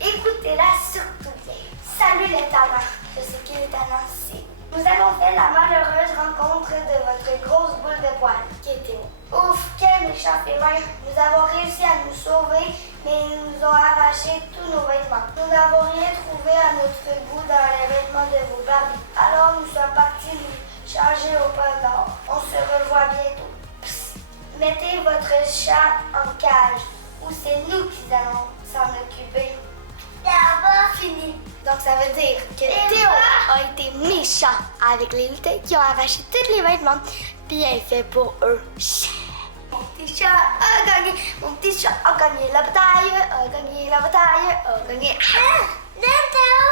Écoutez-la surtout bien. Salut les talents. Je sais qui les talents, c'est. Nous avons fait la malheureuse rencontre de votre grosse boule de poil, qui est Théo. Ouf, quel méchant félin. Nous avons réussi à nous sauver, mais ils nous ont arraché tous nos vêtements. Nous n'avons rien trouvé à notre goût dans les vêtements de vos Barbies. Alors nous sommes partis nous changer au pôle Nord. On se revoit bientôt. Psst. Mettez votre chat en cage, ou c'est nous qui allons s'en occuper. D'abord fini. Donc ça veut dire que Théo a été méchant avec les lutins qui ont arraché tous les vêtements, bien fait pour eux. Mon petit chat a gagné, mon petit chat a gagné la bataille, a gagné la bataille, a gagné. Théo!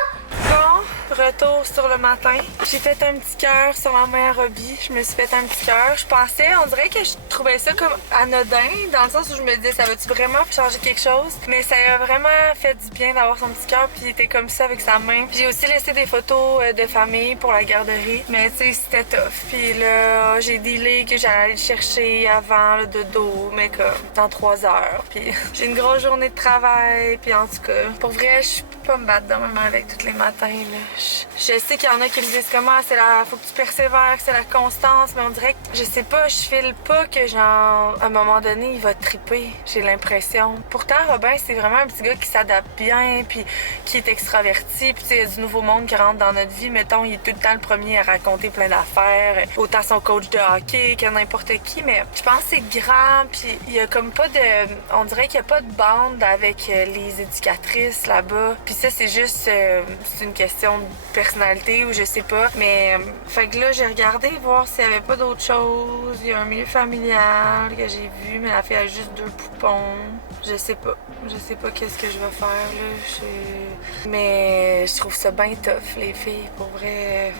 Bon, retour sur le matin. J'ai fait un petit cœur sur ma meilleure hobby. Je me suis fait un petit cœur. Je pensais, on dirait que je trouvais ça comme anodin, dans le sens où je me disais, ça va-tu vraiment changer quelque chose? Mais ça a vraiment fait du bien d'avoir son petit cœur, puis il était comme ça avec sa main. J'ai aussi laissé des photos de famille pour la garderie, mais tu sais, c'était tough. Puis là, j'ai dealé que j'allais aller le chercher avant le dodo, mais comme dans 3 heures. Puis j'ai une grosse journée de travail, puis en tout cas, pour vrai, je peux pas me battre de même avec tous les matins, là. Je sais qu'il y en a qui me disent comment faut que tu persévères, c'est la constance, mais on dirait que je sais pas, je file pas que genre à un moment donné il va triper, j'ai l'impression. Pourtant Robin c'est vraiment un petit gars qui s'adapte bien puis qui est extraverti, puis tu sais il y a du nouveau monde qui rentre dans notre vie, mettons il est tout le temps le premier à raconter plein d'affaires, autant son coach de hockey que n'importe qui, mais je pense que c'est grand puis il y a comme pas de, on dirait qu'il y a pas de bande avec les éducatrices là-bas, puis ça c'est juste c'est une question de personnalité ou je sais pas, mais fait que là j'ai regardé voir s'il y avait pas d'autre chose. Il y a un milieu familial que j'ai vu, mais la fille a juste 2 poupons. Je sais pas qu'est-ce que je vais faire là. Mais je trouve ça bien tough les filles, pour vrai.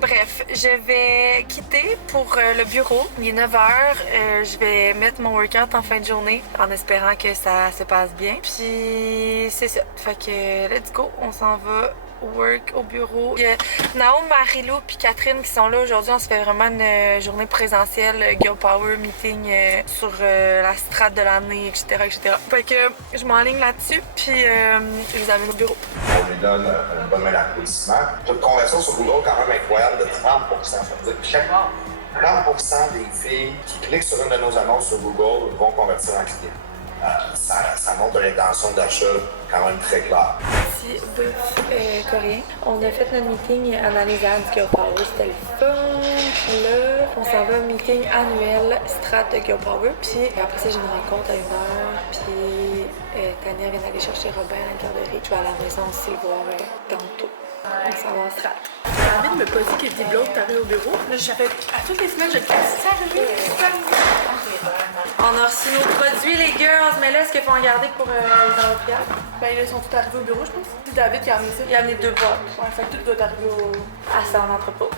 Bref, je vais quitter pour le bureau. Il est 9h. Je vais mettre mon workout en fin de journée en espérant que ça se passe bien. Puis c'est ça. Fait que let's go, on s'en va work au bureau. Il y a Naoum, Marilou puis Catherine qui sont là aujourd'hui. On se fait vraiment une journée présentielle, Girl Power meeting sur la strate de l'année, etc. Fait que je m'enligne là-dessus puis je vous amène au bureau. On lui donne une bonne main d'applaudissement. Taux de conversion sur Google quand même incroyable de 30%. Ça veut dire que chaque 30% des filles qui cliquent sur une de nos annonces sur Google vont convertir en client. Ça montre l'intention d'achat quand même très claire. Petit bœuf coréen. On a fait notre meeting analysant du Girl Power, c'était le fun. Là, on s'en va au meeting annuel Strat de Girl Power. Puis après ça, j'ai une rencontre à 1h. Puis Tania vient d'aller chercher Robin à la garderie. Je vais à la maison aussi le voir tantôt. On s'en va en Strat. J'ai envie de me poser que des blogs t'arrives au bureau. Là, à toutes les semaines, je le casse. On a reçu nos produits, les girls, mais là, est-ce qu'il faut en garder pour les enveloppes? Ben, là, ils sont tous arrivés au bureau, je pense. C'est David qui a amené ça. Il a amené 2 boîtes. Ouais, fait que tout doit arriver au. Ah, c'est en entrepôt.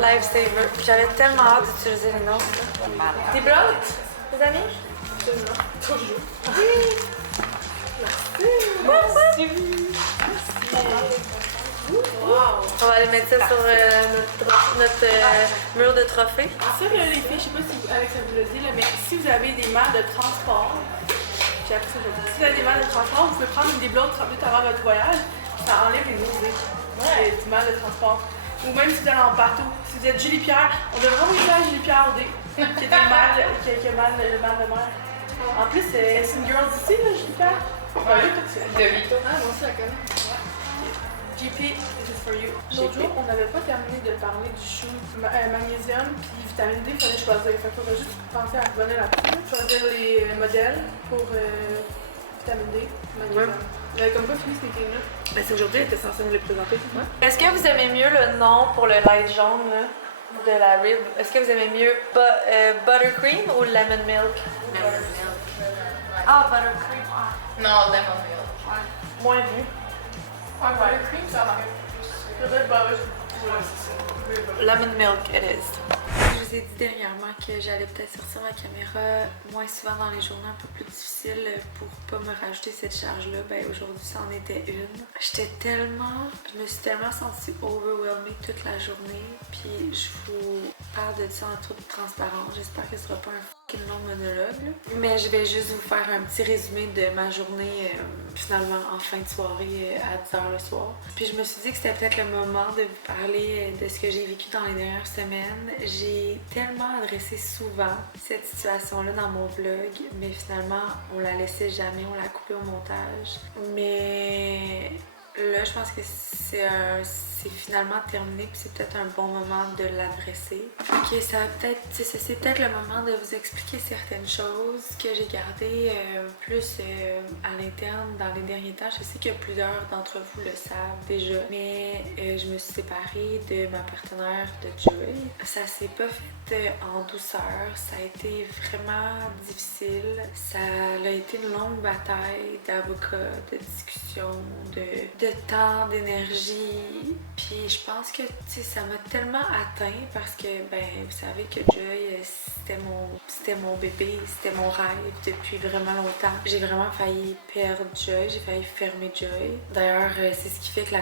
Lifesaver. J'avais tellement hâte d'utiliser les nôtres. Des blogs, les amis? Absolument. Toujours. Merci. Wow. On va aller mettre ça sur notre mur de trophées. Ça, là, les filles, je sais pas si Alex vous l'a dit, là, mais si vous avez des mal de transport, j'ai appris ça aujourd'hui. Si vous avez des mal de transport, vous pouvez prendre une débloque 30 minutes avant votre voyage, ça enlève les nausées. Ouais. Du mal de transport. Ou même si vous allez en bateau. Si vous êtes Julie Pierre, on devrait envoyer ça à Julie Pierre Audé, qui a le mal de mer. En plus, c'est une girl d'ici, là, Julie Pierre. Ouais, de Vito. Ah, moi aussi, la connais. GP, this is for you. L'autre jour, on n'avait pas terminé de parler du chou magnésium puis vitamine D, il fallait choisir. Fait qu'on va juste penser à revenir là-dessus. Choisir les modèles pour vitamine D, magnésium. On avait comme pas fini ce meeting-là. Ben, c'est aujourd'hui, elle était censée nous les présenter. Ouais. Est-ce que vous aimez mieux le nom pour le light jaune là, de la rib? Est-ce que vous aimez mieux buttercream ou lemon milk? Lemon milk. Ah, buttercream. Ah. Non, lemon milk. Moins vu. Ouais, buttercream, ça m'arrive plus. Peut-être, bah, Lemon milk it is. Je vous ai dit dernièrement que j'allais peut-être sortir ma caméra moins souvent dans les journées un peu plus difficiles pour pas me rajouter cette charge-là. Ben aujourd'hui, ça en était une. Je me suis tellement sentie overwhelmée toute la journée. Puis je vous parle de ça en toute transparence. J'espère que ce sera pas un fucking long monologue. Là. Mais je vais juste vous faire un petit résumé de ma journée finalement en fin de soirée à 10h le soir. Puis je me suis dit que c'était peut-être le moment de vous parler de ce que j'ai vécu dans les dernières semaines. J'ai tellement adressé souvent cette situation-là dans mon vlog, mais finalement, on la laissait jamais, on l'a coupé au montage. Mais là, je pense que c'est finalement terminé, puis c'est peut-être un bon moment de l'adresser. Ok, c'est peut-être le moment de vous expliquer certaines choses que j'ai gardées plus à l'interne dans les derniers temps. Je sais que plusieurs d'entre vous le savent déjà, mais je me suis séparée de ma partenaire de Joy. Ça s'est pas fait en douceur, ça a été vraiment difficile. Ça a été une longue bataille d'avocats, de discussions, de temps, d'énergie. Puis je pense que ça m'a tellement atteint parce que vous savez que Joy c'était mon bébé, c'était mon rêve depuis vraiment longtemps. J'ai vraiment failli perdre Joy, j'ai failli fermer Joy. D'ailleurs, c'est ce qui fait que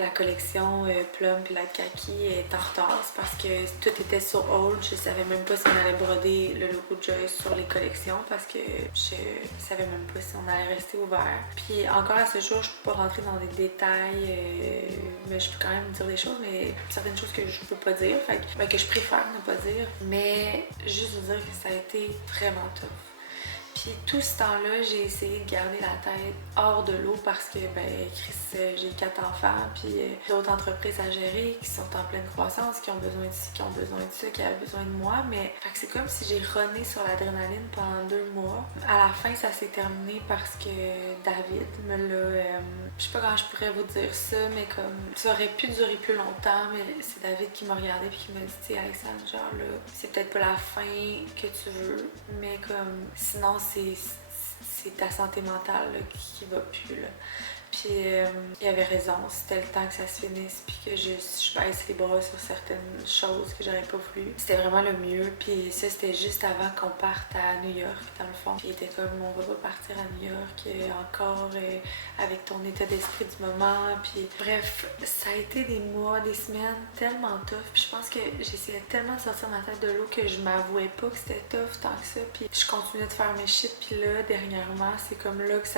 la collection Plum et Light Kaki est en retard, c'est parce que tout était sur hold. Je savais même pas si on allait broder le logo de Joy sur les collections parce que je savais même pas si on allait rester ouvert. Puis encore à ce jour, je peux pas rentrer dans des détails, mais je peux quand même dire des choses, mais certaines choses que je peux pas dire, que je préfère ne pas dire. Mais juste vous dire que ça a été vraiment tough. Puis tout ce temps-là, j'ai essayé de garder la tête hors de l'eau parce que, Chris, j'ai 4 enfants, puis d'autres entreprises à gérer qui sont en pleine croissance, qui ont besoin de ci, qui ont besoin de ça, qui avaient besoin de moi. Mais c'est comme si j'ai runné sur l'adrénaline pendant 2 mois. À la fin, ça s'est terminé parce que David me l'a... je sais pas comment je pourrais vous dire ça, mais comme ça aurait pu durer plus longtemps, mais c'est David qui m'a regardé puis qui m'a dit, tu sais, Alexandre, genre là, c'est peut-être pas la fin que tu veux, mais comme sinon c'est ta santé mentale là, qui va plus là. Puis il avait raison, c'était le temps que ça se finisse puis que je baisse les bras sur certaines choses que j'aurais pas voulu. C'était vraiment le mieux, puis ça c'était juste avant qu'on parte à New York dans le fond. Puis il était comme on va pas partir à New York encore avec ton état d'esprit du moment. Puis bref, ça a été des mois, des semaines tellement tough. Puis je pense que j'essayais tellement de sortir ma tête de l'eau que je m'avouais pas que c'était tough tant que ça. Puis je continuais de faire mes shit, puis là dernièrement c'est comme là que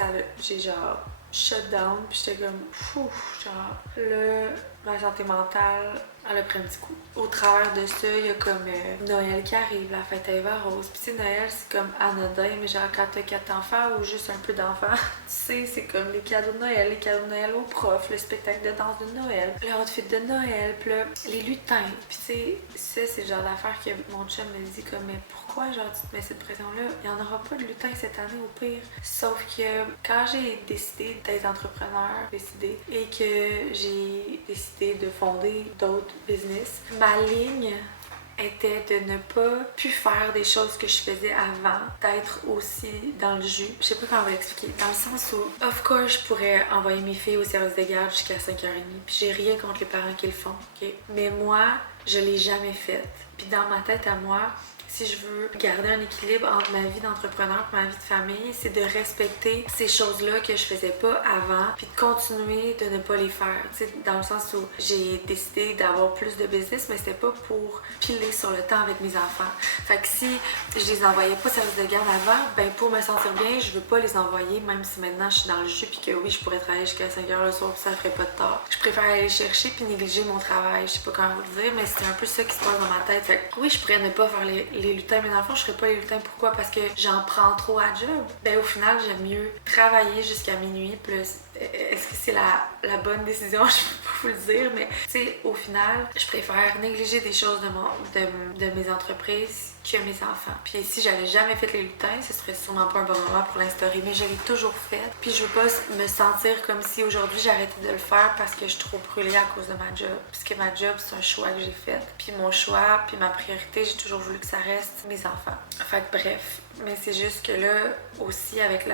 j'ai genre shut down, puis j'étais comme fou, genre là ma santé mentale elle a pris un petit coup. Au travers de ça, il y a comme Noël qui arrive, la fête à Eva Rose. Puis tu sais, Noël c'est comme anodin, mais genre quand t'as 4 enfants ou juste un peu d'enfants, tu sais, c'est comme les cadeaux de Noël, aux profs, le spectacle de danse de Noël, le outfit de Noël, puis là, les lutins. Puis tu sais, ça c'est le genre d'affaire que mon chum me dit comme mais pourquoi genre tu te mets cette pression-là? Il n'y en aura pas de lutin cette année au pire. Sauf que quand j'ai décidé d'être entrepreneur, et que j'ai décidé de fonder d'autres business, ma ligne était de ne pas plus faire des choses que je faisais avant, d'être aussi dans le jus. Je sais pas comment on va l'expliquer. Dans le sens où, of course, je pourrais envoyer mes filles au service de garde jusqu'à 5h30, puis j'ai rien contre les parents qui le font, ok? Mais moi, je l'ai jamais fait. Puis dans ma tête à moi, si je veux garder un équilibre entre ma vie d'entrepreneur et ma vie de famille, c'est de respecter ces choses-là que je faisais pas avant, puis de continuer de ne pas les faire. Tu sais, dans le sens où j'ai décidé d'avoir plus de business, mais c'était pas pour piler sur le temps avec mes enfants. Fait que si je les envoyais pas au service de garde avant, pour me sentir bien, je veux pas les envoyer, même si maintenant je suis dans le jus, puis que oui, je pourrais travailler jusqu'à 5h le soir, puis ça ferait pas de tort. Je préfère aller les chercher puis négliger mon travail. Je sais pas comment vous le dire, mais c'était un peu ça qui se passe dans ma tête. Fait que oui, je pourrais ne pas faire les lutins, mais dans le fond, je ferais pas les lutins. Pourquoi? Parce que j'en prends trop à job. Au final, j'aime mieux travailler jusqu'à minuit. Plus, est-ce que c'est la bonne décision? Je peux pas vous le dire, mais tu sais, au final, je préfère négliger des choses de mes entreprises que mes enfants. Puis si j'avais jamais fait les lutins, ce serait sûrement pas un bon moment pour l'instaurer, mais je l'ai toujours fait. Puis je veux pas me sentir comme si aujourd'hui j'arrêtais de le faire parce que je suis trop brûlée à cause de ma job. Puisque ma job, c'est un choix que j'ai fait. Puis mon choix, puis ma priorité, j'ai toujours voulu que ça reste mes enfants. Fait que bref, mais c'est juste que là, aussi avec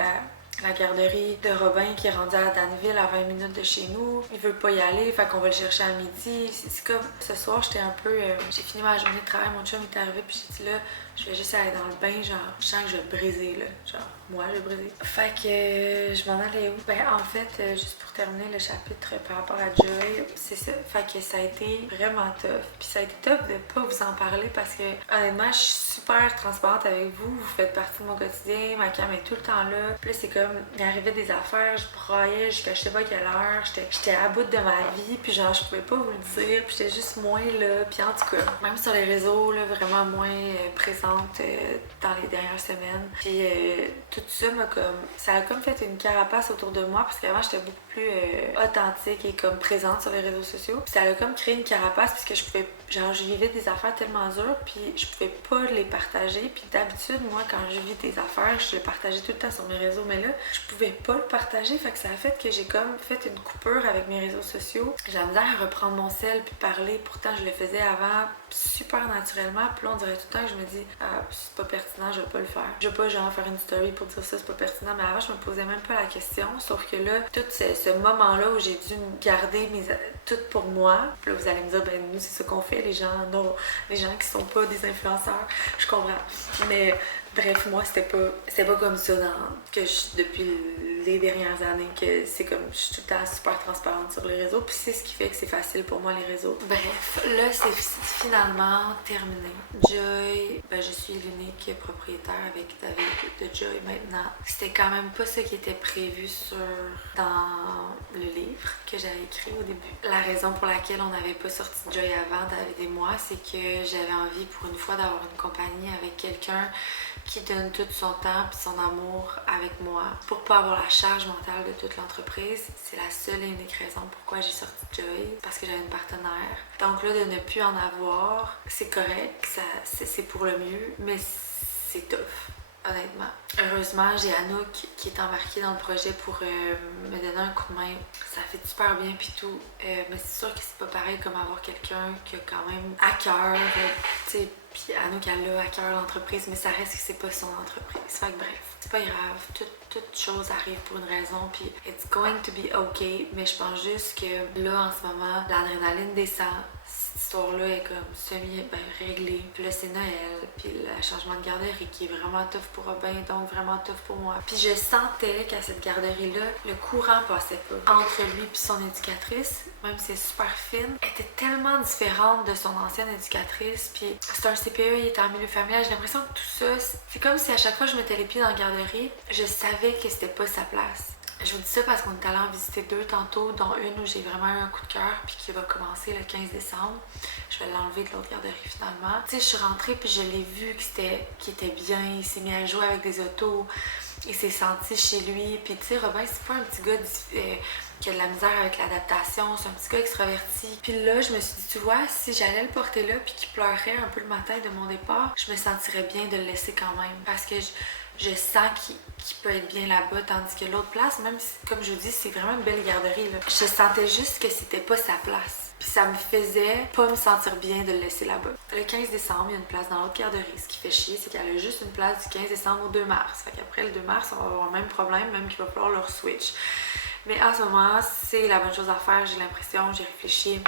la garderie de Robin qui est rendue à Danville à 20 minutes de chez nous. Il veut pas y aller, fait qu'on va le chercher à midi. C'est comme ce soir, j'étais un peu. J'ai fini ma journée de travail, mon chum est arrivé, puis j'ai dit là, je vais juste aller dans le bain, genre, je sens que je vais briser, là. Genre, moi, je vais briser. Fait que je m'en allais où? Ben, en fait, juste pour terminer le chapitre par rapport à Joy, c'est ça. Fait que ça a été vraiment tough. Puis ça a été tough de pas vous en parler parce que, honnêtement, je suis super transparente avec vous. Vous faites partie de mon quotidien. Ma cam est tout le temps là. Puis là, c'est comme, il arrivait des affaires, je braillais jusqu'à je sais pas quelle heure. J'étais à bout de ma vie. Puis genre, je pouvais pas vous le dire. Puis j'étais juste moins là. Puis en tout cas, même sur les réseaux, là, vraiment moins présente dans les dernières semaines. Puis tout ça ça a comme fait une carapace autour de moi parce qu'avant, j'étais beaucoup plus authentique et comme présente sur les réseaux sociaux. Puis ça a comme créé une carapace puisque je pouvais, genre, je vivais des affaires tellement dures puis je pouvais pas les partager. Puis d'habitude, moi, quand je vis des affaires, je les partageais tout le temps sur mes réseaux. Mais là, je pouvais pas le partager. Fait que ça a fait que j'ai comme fait une coupure avec mes réseaux sociaux. J'ai la misère à reprendre mon sel puis parler. Pourtant, je le faisais avant super naturellement. Puis là, on dirait tout le temps que je me dis ah, c'est pas pertinent, je vais pas le faire. Je vais pas genre faire une story pour dire ça, c'est pas pertinent. Mais avant, je me posais même pas la question. Sauf que là, tout ce moment-là où j'ai dû garder tout pour moi. Puis là, vous allez me dire, ben nous, c'est ça qu'on fait, les gens qui sont pas des influenceurs. Je comprends. Mais bref, moi, c'était pas comme ça depuis les dernières années que c'est comme je suis tout le temps super transparente sur les réseaux. Puis c'est ce qui fait que c'est facile pour moi, les réseaux. Bref, là, c'est finalement terminé. Joy, ben je suis l'unique propriétaire avec David de Joy maintenant. C'était quand même pas ce qui était prévu dans le livre que j'avais écrit au début. La raison pour laquelle on n'avait pas sorti Joy avant, David et moi, c'est que j'avais envie pour une fois d'avoir une compagnie avec quelqu'un qui donne tout son temps et son amour avec moi pour pas avoir la charge mentale de toute l'entreprise. C'est la seule et unique raison pourquoi j'ai sorti Joy, parce que j'avais une partenaire. Donc là, de ne plus en avoir, c'est correct, c'est pour le mieux, mais c'est tough. Honnêtement. Heureusement, j'ai Anouk qui est embarquée dans le projet pour me donner un coup de main. Ça fait super bien pis tout. Mais c'est sûr que c'est pas pareil comme avoir quelqu'un qui a quand même à cœur, tu sais, puis Anouk elle a à cœur l'entreprise, mais ça reste que c'est pas son entreprise. Fait que bref, c'est pas grave. Toute chose arrive pour une raison, puis it's going to be okay. Mais je pense juste que là, en ce moment, l'adrénaline descend. Cette histoire-là est comme réglée. Puis là, c'est Noël, puis le changement de garderie qui est vraiment tough pour Robin, donc vraiment tough pour moi. Puis je sentais qu'à cette garderie-là, le courant passait pas. Entre lui et son éducatrice, même si c'est super fine, était tellement différente de son ancienne éducatrice. Puis c'est un CPE, il était en milieu familial. J'ai l'impression que tout ça, c'est comme si à chaque fois que je mettais les pieds dans la garderie, je savais que c'était pas sa place. Je vous dis ça parce qu'on est allé en visiter 2 tantôt, dont une où j'ai vraiment eu un coup de cœur puis qui va commencer le 15 décembre. Je vais l'enlever de l'autre garderie finalement. Tu sais, je suis rentrée puis je l'ai vu qu'il était bien, il s'est mis à jouer avec des autos, il s'est senti chez lui. Puis tu sais, Robin, c'est pas un petit gars qui a de la misère avec l'adaptation, c'est un petit gars extraverti. Puis là, je me suis dit, tu vois, si j'allais le porter là puis qu'il pleurait un peu le matin de mon départ, je me sentirais bien de le laisser quand même. Parce que je sens qu'il peut être bien là-bas, tandis que l'autre place, même si, comme je vous dis, c'est vraiment une belle garderie, là, je sentais juste que c'était pas sa place. Puis ça me faisait pas me sentir bien de le laisser là-bas. Le 15 décembre, il y a une place dans l'autre garderie. Ce qui fait chier, c'est qu'elle a juste une place du 15 décembre au 2 mars. Fait qu'après le 2 mars, on va avoir le même problème, même qu'il va falloir leur switch. Mais en ce moment, c'est la bonne chose à faire, j'ai l'impression, j'ai réfléchi.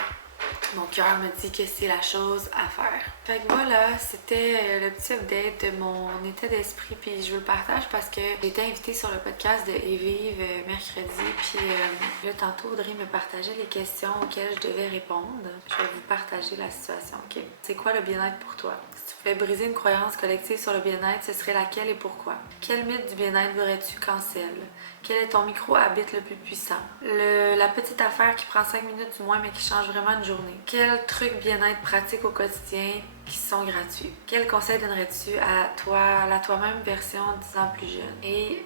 Mon cœur me dit que c'est la chose à faire. Fait que voilà, c'était le petit update de mon état d'esprit, puis je vous le partage parce que j'ai été invitée sur le podcast de Evive mercredi, puis là tantôt Audrey me partageait les questions auxquelles je devais répondre. Je vais vous partager la situation, ok? C'est quoi le bien-être pour toi? Si tu pouvais briser une croyance collective sur le bien-être, ce serait laquelle et pourquoi? Quel mythe du bien-être voudrais-tu cancel? Quel est ton micro-habit le plus puissant? La petite affaire qui prend 5 minutes du moins mais qui change vraiment une journée. Quels trucs bien-être pratiques au quotidien qui sont gratuits? Quel conseil donnerais-tu à toi-même version 10 ans plus jeune? Et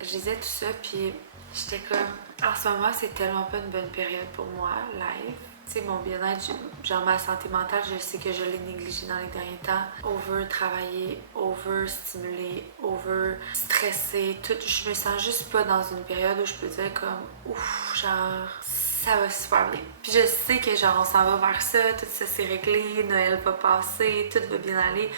je disais tout ça puis j'étais comme... En ce moment, c'est tellement pas une bonne période pour moi, live. Tu sais, mon bien-être, genre ma santé mentale, je sais que je l'ai négligée dans les derniers temps. Over-travailler, over-stimuler, over-stresser, tout. Je me sens juste pas dans une période où je peux dire comme, ouf, genre, ça va super bien. Puis je sais que genre on s'en va vers ça, tout ça s'est réglé, Noël va passer, tout va bien aller.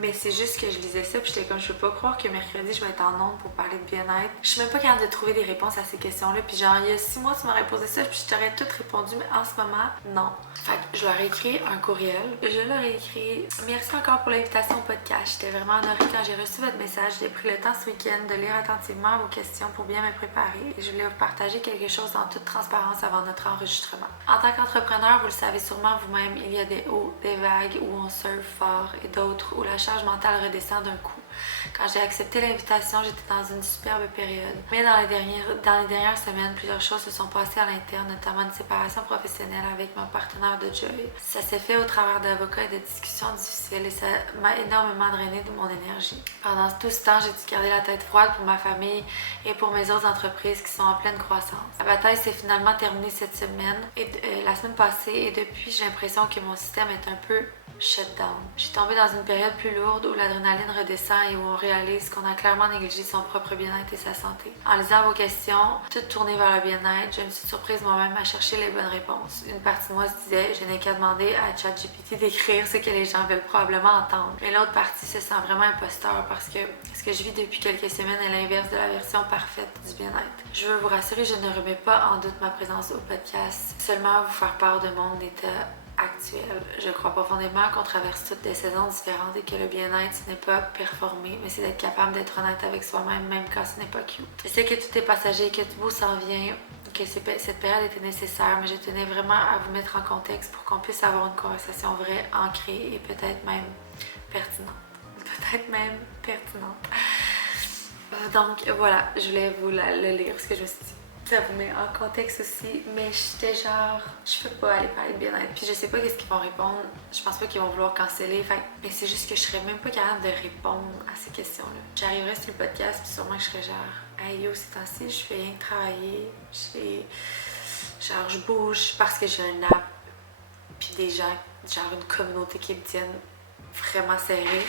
Mais c'est juste que je lisais ça puis j'étais comme je peux pas croire que mercredi je vais être en ondes pour parler de bien-être. Je suis même pas capable de trouver des réponses à ces questions-là. Puis genre il y a 6 mois tu m'aurais posé ça puis je t'aurais tout répondu, mais en ce moment, non. Fait que je leur ai écrit un courriel. Je leur ai écrit merci encore pour l'invitation au podcast. J'étais vraiment honorée quand j'ai reçu votre message. J'ai pris le temps ce week-end de lire attentivement vos questions pour bien me préparer et je voulais vous partager quelque chose en toute transparence avant notre enregistrement. En tant qu'entrepreneur, vous le savez sûrement vous-même, il y a des hauts, des vagues où on surfe fort et d'autres où la charge mentale redescend d'un coup. Quand j'ai accepté l'invitation, j'étais dans une superbe période. Mais dans les dernières semaines, plusieurs choses se sont passées à l'interne, notamment une séparation professionnelle avec mon partenaire de Joy. Ça s'est fait au travers d'avocats et de discussions difficiles et ça m'a énormément drainé de mon énergie. Pendant tout ce temps, j'ai dû garder la tête froide pour ma famille et pour mes autres entreprises qui sont en pleine croissance. La bataille s'est finalement terminée cette semaine et la semaine passée et depuis, j'ai l'impression que mon système est un peu shutdown. Je suis tombée dans une période plus lourde où l'adrénaline redescend et où on réalise qu'on a clairement négligé son propre bien-être et sa santé. En lisant vos questions, toutes tournées vers le bien-être, je me suis surprise moi-même à chercher les bonnes réponses. Une partie de moi se disait, je n'ai qu'à demander à ChatGPT d'écrire ce que les gens veulent probablement entendre. Mais l'autre partie se sent vraiment imposteur parce que ce que je vis depuis quelques semaines est l'inverse de la version parfaite du bien-être. Je veux vous rassurer, je ne remets pas en doute ma présence au podcast, seulement vous faire part de mon état actuel. Je crois profondément qu'on traverse toutes des saisons différentes et que le bien-être, ce n'est pas performer, mais c'est d'être capable d'être honnête avec soi-même, même quand ce n'est pas cute. Je sais que tout est passager, que tout beau s'en vient, que cette période était nécessaire, mais je tenais vraiment à vous mettre en contexte pour qu'on puisse avoir une conversation vraie, ancrée et peut-être même pertinente. Donc voilà, je voulais vous le lire parce que je me suis dit ça vous met en contexte aussi, mais j'étais genre, je peux pas aller parler de bien-être. Puis je sais pas qu'est-ce qu'ils vont répondre, je pense pas qu'ils vont vouloir canceller, mais c'est juste que je serais même pas capable de répondre à ces questions-là. J'arriverais sur le podcast, puis sûrement que je serais genre, hey yo, ces temps-ci, je fais rien que travailler, je bouge parce que j'ai un app, puis des gens, genre une communauté qui me tiennent vraiment serrée.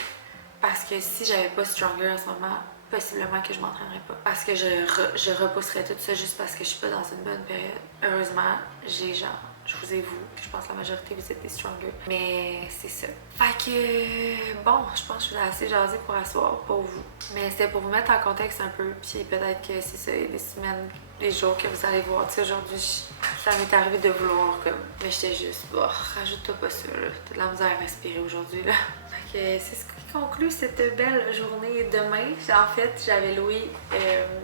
Parce que si j'avais pas Stronger en ce moment, possiblement que je m'entraînerais pas. Parce que je repousserais tout ça juste parce que je suis pas dans une bonne période. Heureusement, j'ai genre, je vous ai vous, je pense que la majorité vous êtes des Stronger. Mais c'est ça. Fait que, bon, je pense que je vous ai assez jasé pour asseoir, pour vous. Mais c'est pour vous mettre en contexte un peu, puis peut-être que c'est ça, il y a des semaines, des jours que vous allez voir. Tu sais, aujourd'hui, ça m'est arrivé de vouloir comme, mais j'étais juste, bon, rajoute-toi pas ça, là. T'as de la misère à respirer aujourd'hui, là. Fait que c'est ce qui conclut cette belle journée. Demain, en fait, j'avais loué,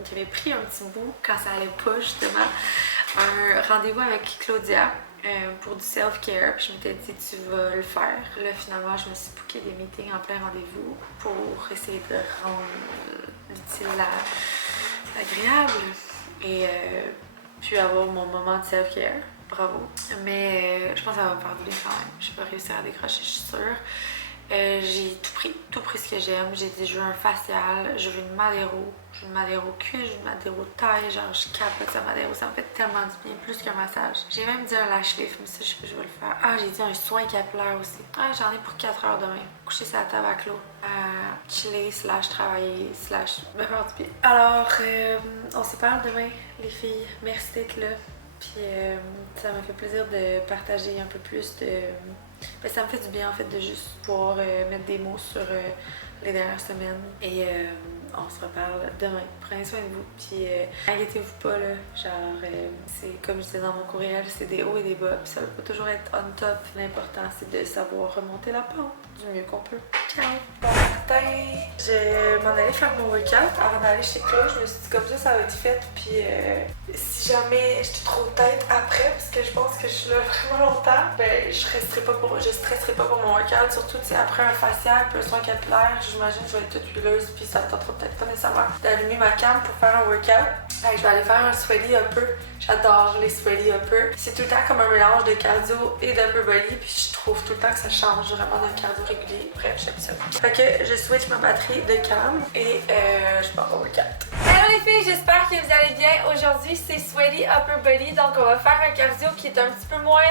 j'avais pris un petit bout quand ça allait pas, justement, un rendez-vous avec Claudia pour du self-care. Puis je m'étais dit, tu vas le faire. Là, finalement, je me suis booké des meetings en plein rendez-vous pour essayer de rendre l'utile agréable et puis avoir mon moment de self-care. Bravo. Mais je pense que ça va me faire du bien quand même. Je vais pas réussir à décrocher, je suis sûre. J'ai tout pris ce que j'aime. J'ai dit, je veux un facial, je veux une Madero, je veux une Madero cuisse, je veux une Madero taille, genre je capote ça Madero, ça me fait tellement du bien, plus qu'un massage. J'ai même dit un lash lift, mais ça je sais pas, je vais le faire. Ah, j'ai dit un soin capillaire aussi. Ah, j'en ai pour 4 heures demain. Coucher sur la table à clos, chiller, travailler, me faire du bien. Alors, on se parle demain, les filles. Merci d'être là. Puis ça m'a fait plaisir de partager un peu plus de... Ben, ça me fait du bien en fait de juste pouvoir mettre des mots sur les dernières semaines. Et on se reparle demain. Prenez soin de vous. Puis inquiétez-vous pas là. Genre, c'est comme je disais dans mon courriel, c'est des hauts et des bas. Puis ça veut pas toujours être on top. L'important c'est de savoir remonter la pente du mieux qu'on peut. Ciao! Bon matin! Je m'en allais faire mon workout avant d'aller chez Claude. Je me suis dit comme ça va être fait. Puis si jamais j'étais trop tête après, parce que je pense que je suis là vraiment longtemps, ben je stresserai pas pour mon workout. Surtout après un facial puis un soin capillaire, j'imagine que je vais être toute huileuse. Puis ça me tentera peut-être pas nécessairement d'allumer ma cam pour faire un workout. Je vais aller faire un sweaty upper. J'adore les sweaty uppers. C'est tout le temps comme un mélange de cardio et d'upper body. Puis je trouve tout le temps que ça change vraiment d'un cardio régulier. Bref, j'aime ça. Fait que je switch ma batterie de cam et je pars au workout. Hello les filles, j'espère que vous allez bien. Aujourd'hui, c'est sweaty upper body. Donc on va faire un cardio qui est un petit peu moins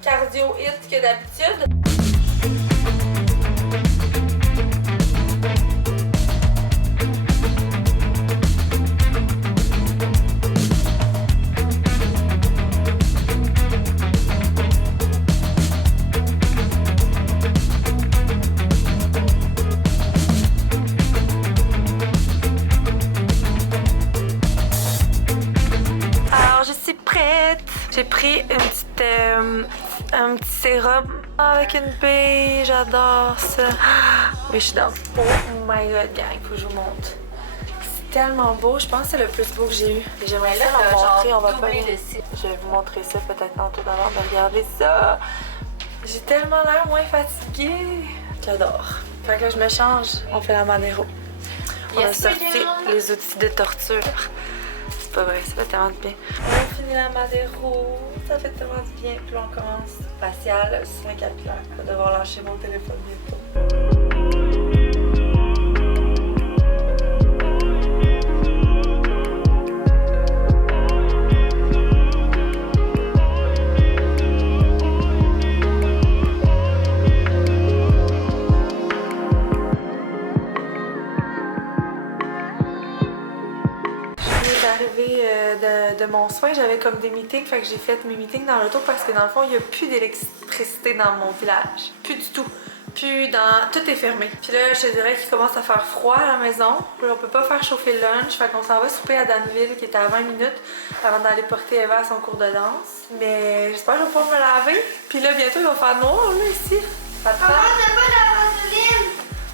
cardio hit que d'habitude. pris un petit sérum avec une baie. J'adore ça. Oui, je suis dans. Oh my god, gang, faut que je vous montre. C'est tellement beau. Je pense que c'est le plus beau que j'ai eu. J'aimerais ça vous montrer. On va pas. Je vais vous montrer ça peut-être tantôt d'avant. Mais regardez ça. J'ai tellement l'air moins fatiguée. J'adore. Fait que là, je me change. On fait la Manero. On a sorti les outils de torture. C'est pas vrai, ça fait tellement de bien. On a fini la Madero, ça fait tellement de bien. Puis là, on commence facial, soin capillaire. Je vais devoir lâcher mon téléphone bientôt. De mon soin, j'avais comme des meetings, fait que j'ai fait mes meetings dans l'auto parce que dans le fond, il n'y a plus d'électricité dans mon village. Plus du tout. Tout est fermé. Puis là, je te dirais qu'il commence à faire froid à la maison. Puis on peut pas faire chauffer le lunch, fait qu'on s'en va souper à Danville, qui est à 20 minutes, avant d'aller porter Eva à son cours de danse. Mais j'espère que je vais pouvoir me laver. Puis là, bientôt, il va faire noir, là, ici. Maman, t'as pas de la vaseline?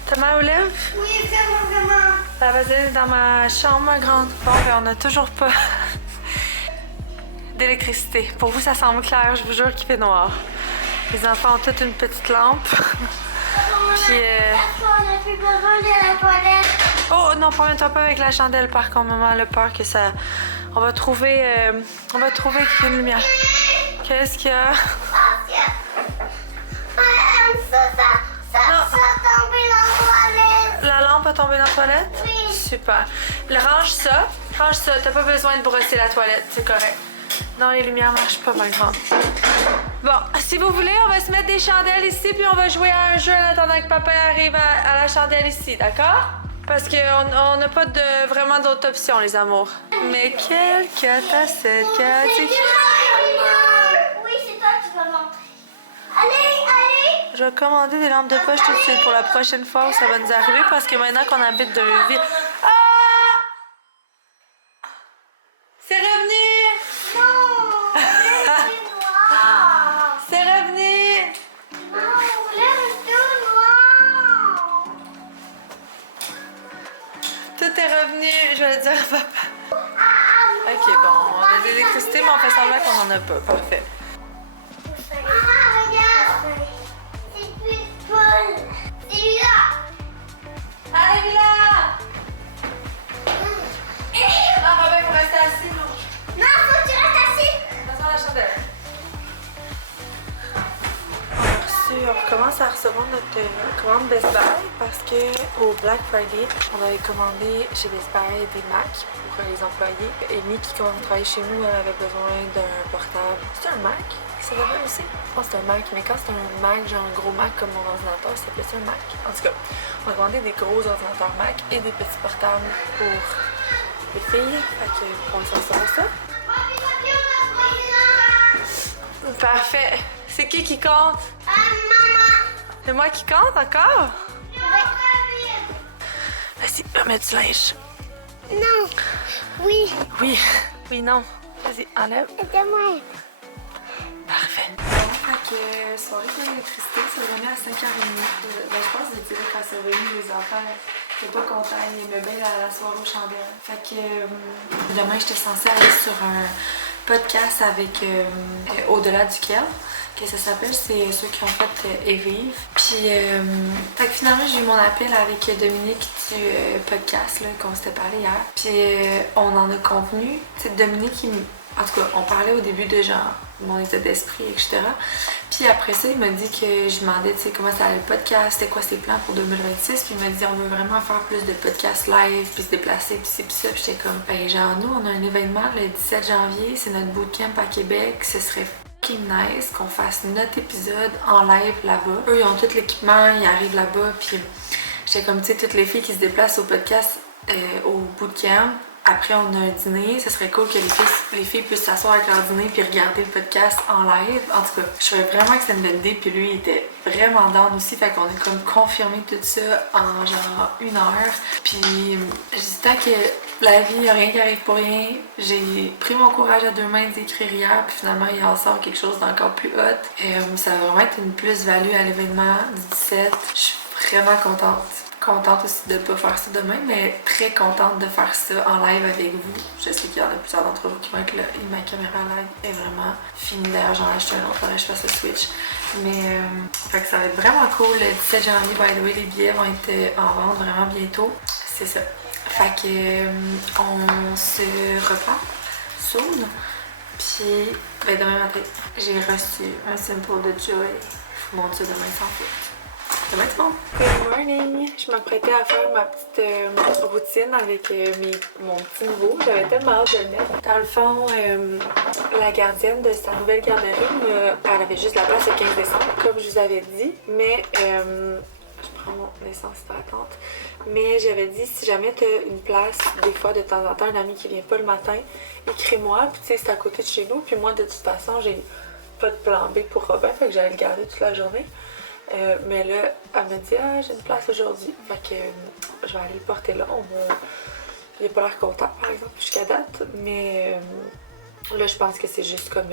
T'as mal aux lèvres? Oui, vraiment. La vaseline est dans ma chambre, ma grande. Bon, ben, on n'a toujours pas d'électricité. Pour vous, ça semble clair, je vous jure qu'il fait noir. Les enfants ont toutes une petite lampe. Puis On a plus besoin de la toilette. oh non, promets-toi pas avec la chandelle, par contre, maman a peur que ça... On va trouver une lumière. Qu'est-ce qu'il y a? Ça tombé dans la toilette. La lampe a tombé dans la toilette? Oui. Super. Range ça. T'as pas besoin de brosser la toilette, c'est correct. Non, les lumières marchent pas, ma grande. Bon, si vous voulez, on va se mettre des chandelles ici, puis on va jouer à un jeu en attendant que papa arrive à la chandelle ici, d'accord? Parce qu'on n'a pas vraiment d'autres options, les amours. Mais quelle catassette, Cathy! Oui, c'est toi qui vas montrer. Allez! Je vais commander des lampes de poche tout de suite pour la prochaine fois où ça va nous arriver, parce que maintenant qu'on habite dans une ville... Ah! C'est revenu! Non! C'est revenu! Non, on voulait rester au noir. Tout est revenu, je vais le dire à papa. Ok, bon, on a de l'électricité, mais on fait semblant qu'on en a pas. Parfait. Regarde! C'est plus cool! C'est là! Allez, là! Non, Robin, il faut rester assis, non? Non, faut que tu restes assis! Attention à la chandelle. On recommence à recevoir notre commande Best Buy parce que au Black Friday, on avait commandé chez Best Buy des Macs pour les employés. Amy, qui travaille chez nous, elle avait besoin d'un portable. C'est un Mac? Ça s'appelle aussi? Je pense que c'est un Mac, mais quand c'est un Mac, genre un gros Mac comme mon ordinateur, ça s'appelait un Mac. En tout cas, on a commandé des gros ordinateurs Mac et des petits portables pour les filles. Fait que on s'en sort ça. Parfait. C'est qui compte? Maman! C'est moi qui compte encore? Ouais. Vas-y, remets du linge. Non! Oui! Oui. Oui, non. Vas-y, enlève. Demain! Parfait. Fait que soirée de l'électricité, c'est remis à 5h30. Ben, je pense que je dirais quand c'est revenu, les enfants n'étaient pas contents. Ils aimaient bien la soirée aux chandelles. Fait que demain, j'étais censée aller sur un podcast avec Au-delà duquel, que ça s'appelle, c'est ceux qui ont fait Et Vive. Puis, fait que finalement, j'ai eu mon appel avec Dominique du podcast là, qu'on s'était parlé hier. Puis, on en a convenu. Tu sais, Dominique, en tout cas, on parlait au début de genre mon état d'esprit, etc. Puis après ça, il m'a dit que je demandais, tu sais, comment ça allait le podcast, c'était quoi ses plans pour 2026. Puis il m'a dit, on veut vraiment faire plus de podcasts live, puis se déplacer, puis c'est puis ça. Puis j'étais comme, ben genre, nous, on a un événement le 17 janvier, c'est notre bootcamp à Québec. Ce serait fucking nice qu'on fasse notre épisode en live là-bas. Eux, ils ont tout l'équipement, ils arrivent là-bas. Puis j'étais comme, tu sais, toutes les filles qui se déplacent au podcast, au bootcamp. Après, on a un dîner. Ce serait cool que les filles puissent s'asseoir avec leur dîner puis regarder le podcast en live. En tout cas, je trouvais vraiment que c'était une bonne idée. Puis lui, il était vraiment down aussi. Fait qu'on a comme confirmé tout ça en genre 1 heure. Puis j'ai dit tant que La vie, y a rien qui arrive pour rien. J'ai pris mon courage à 2 mains d'écrire hier, puis finalement, il en sort quelque chose d'encore plus hot. Ça va vraiment être une plus-value à l'événement du 17. Je suis vraiment contente. Contente aussi de ne pas faire ça demain, mais très contente de faire ça en live avec vous. Je sais qu'il y en a plusieurs d'entre vous qui vont être là et ma caméra live est vraiment finie. D'ailleurs, j'en ai acheté un autre, faudrait que je fasse le switch. Mais fait que ça va être vraiment cool. Le 17 janvier, by the way, les billets vont être en vente vraiment bientôt. C'est ça. Fait que on se reprend soon. Puis ben, demain matin, j'ai reçu un simple de Joy. Je vous montre ça demain sans faute. Demain tout le monde! Good morning! Je m'apprêtais à faire ma petite routine avec mon petit nouveau. J'avais tellement hâte de le mettre. Dans le fond, la gardienne de sa nouvelle garderie, elle avait juste la place le 15 décembre, comme je vous avais dit. Mais je prends mon essence hydratante. Mais j'avais dit, si jamais tu as une place, des fois de temps en temps, un ami qui vient pas le matin, écris-moi. Puis tu sais, c'est à côté de chez nous. Puis moi, de toute façon, j'ai pas de plan B pour Robin, fait que j'allais le garder toute la journée. Mais là, elle me dit, ah, j'ai une place aujourd'hui. Fait que je vais aller le porter là. Il a pas l'air content, par exemple, jusqu'à date. Mais là, je pense que c'est juste comme.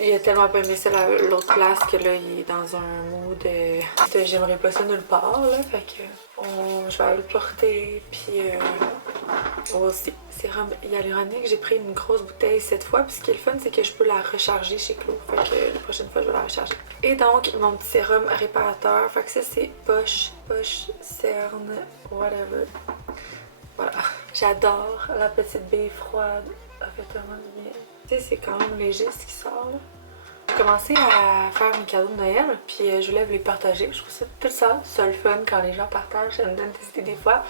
Il a tellement pas aimé ça, l'autre place, que là, il est dans un mood de j'aimerais pas ça nulle part, là. Fait que je vais aller le porter. Puis aussi. C'est hyaluronique. J'ai pris une grosse bouteille cette fois. Puis ce qui est le fun, c'est que je peux la recharger chez Clos. Fait que la prochaine fois, je vais la recharger. Et donc, mon petit sérum réparateur. Fait que ça, c'est poche, cerne, whatever. Voilà. J'adore la petite baie froide. Elle fait tellement de bien. Tu sais, c'est quand même léger ce qui sort, là. J'ai commencé à faire mes cadeaux de Noël, puis je voulais vous les partager. Je trouve ça tout ça le fun quand les gens partagent. Ça me donne des idées des fois.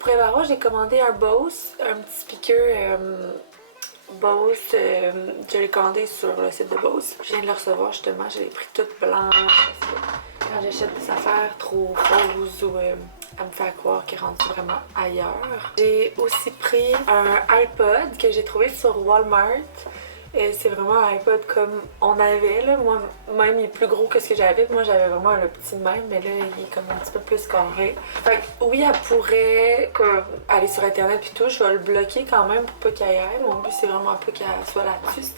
Pour Evaro, j'ai commandé un Bose, un petit speaker Bose. Je l'ai commandé sur le site de Bose. Je viens de le recevoir justement, je l'ai pris toute blanche. Quand j'achète des affaires trop roses ou elle me fait croire qu'elle est rendue vraiment ailleurs. J'ai aussi pris un iPod que j'ai trouvé sur Walmart. C'est vraiment un iPod comme on avait, là. Moi, même il est plus gros que ce que j'avais. Moi, j'avais vraiment le petit même, mais là, il est comme un petit peu plus carré. Fait que oui, elle pourrait aller sur Internet puis tout. Je vais le bloquer quand même pour pas qu'elle y aille. Mon but, c'est vraiment pas qu'elle soit là-dessus.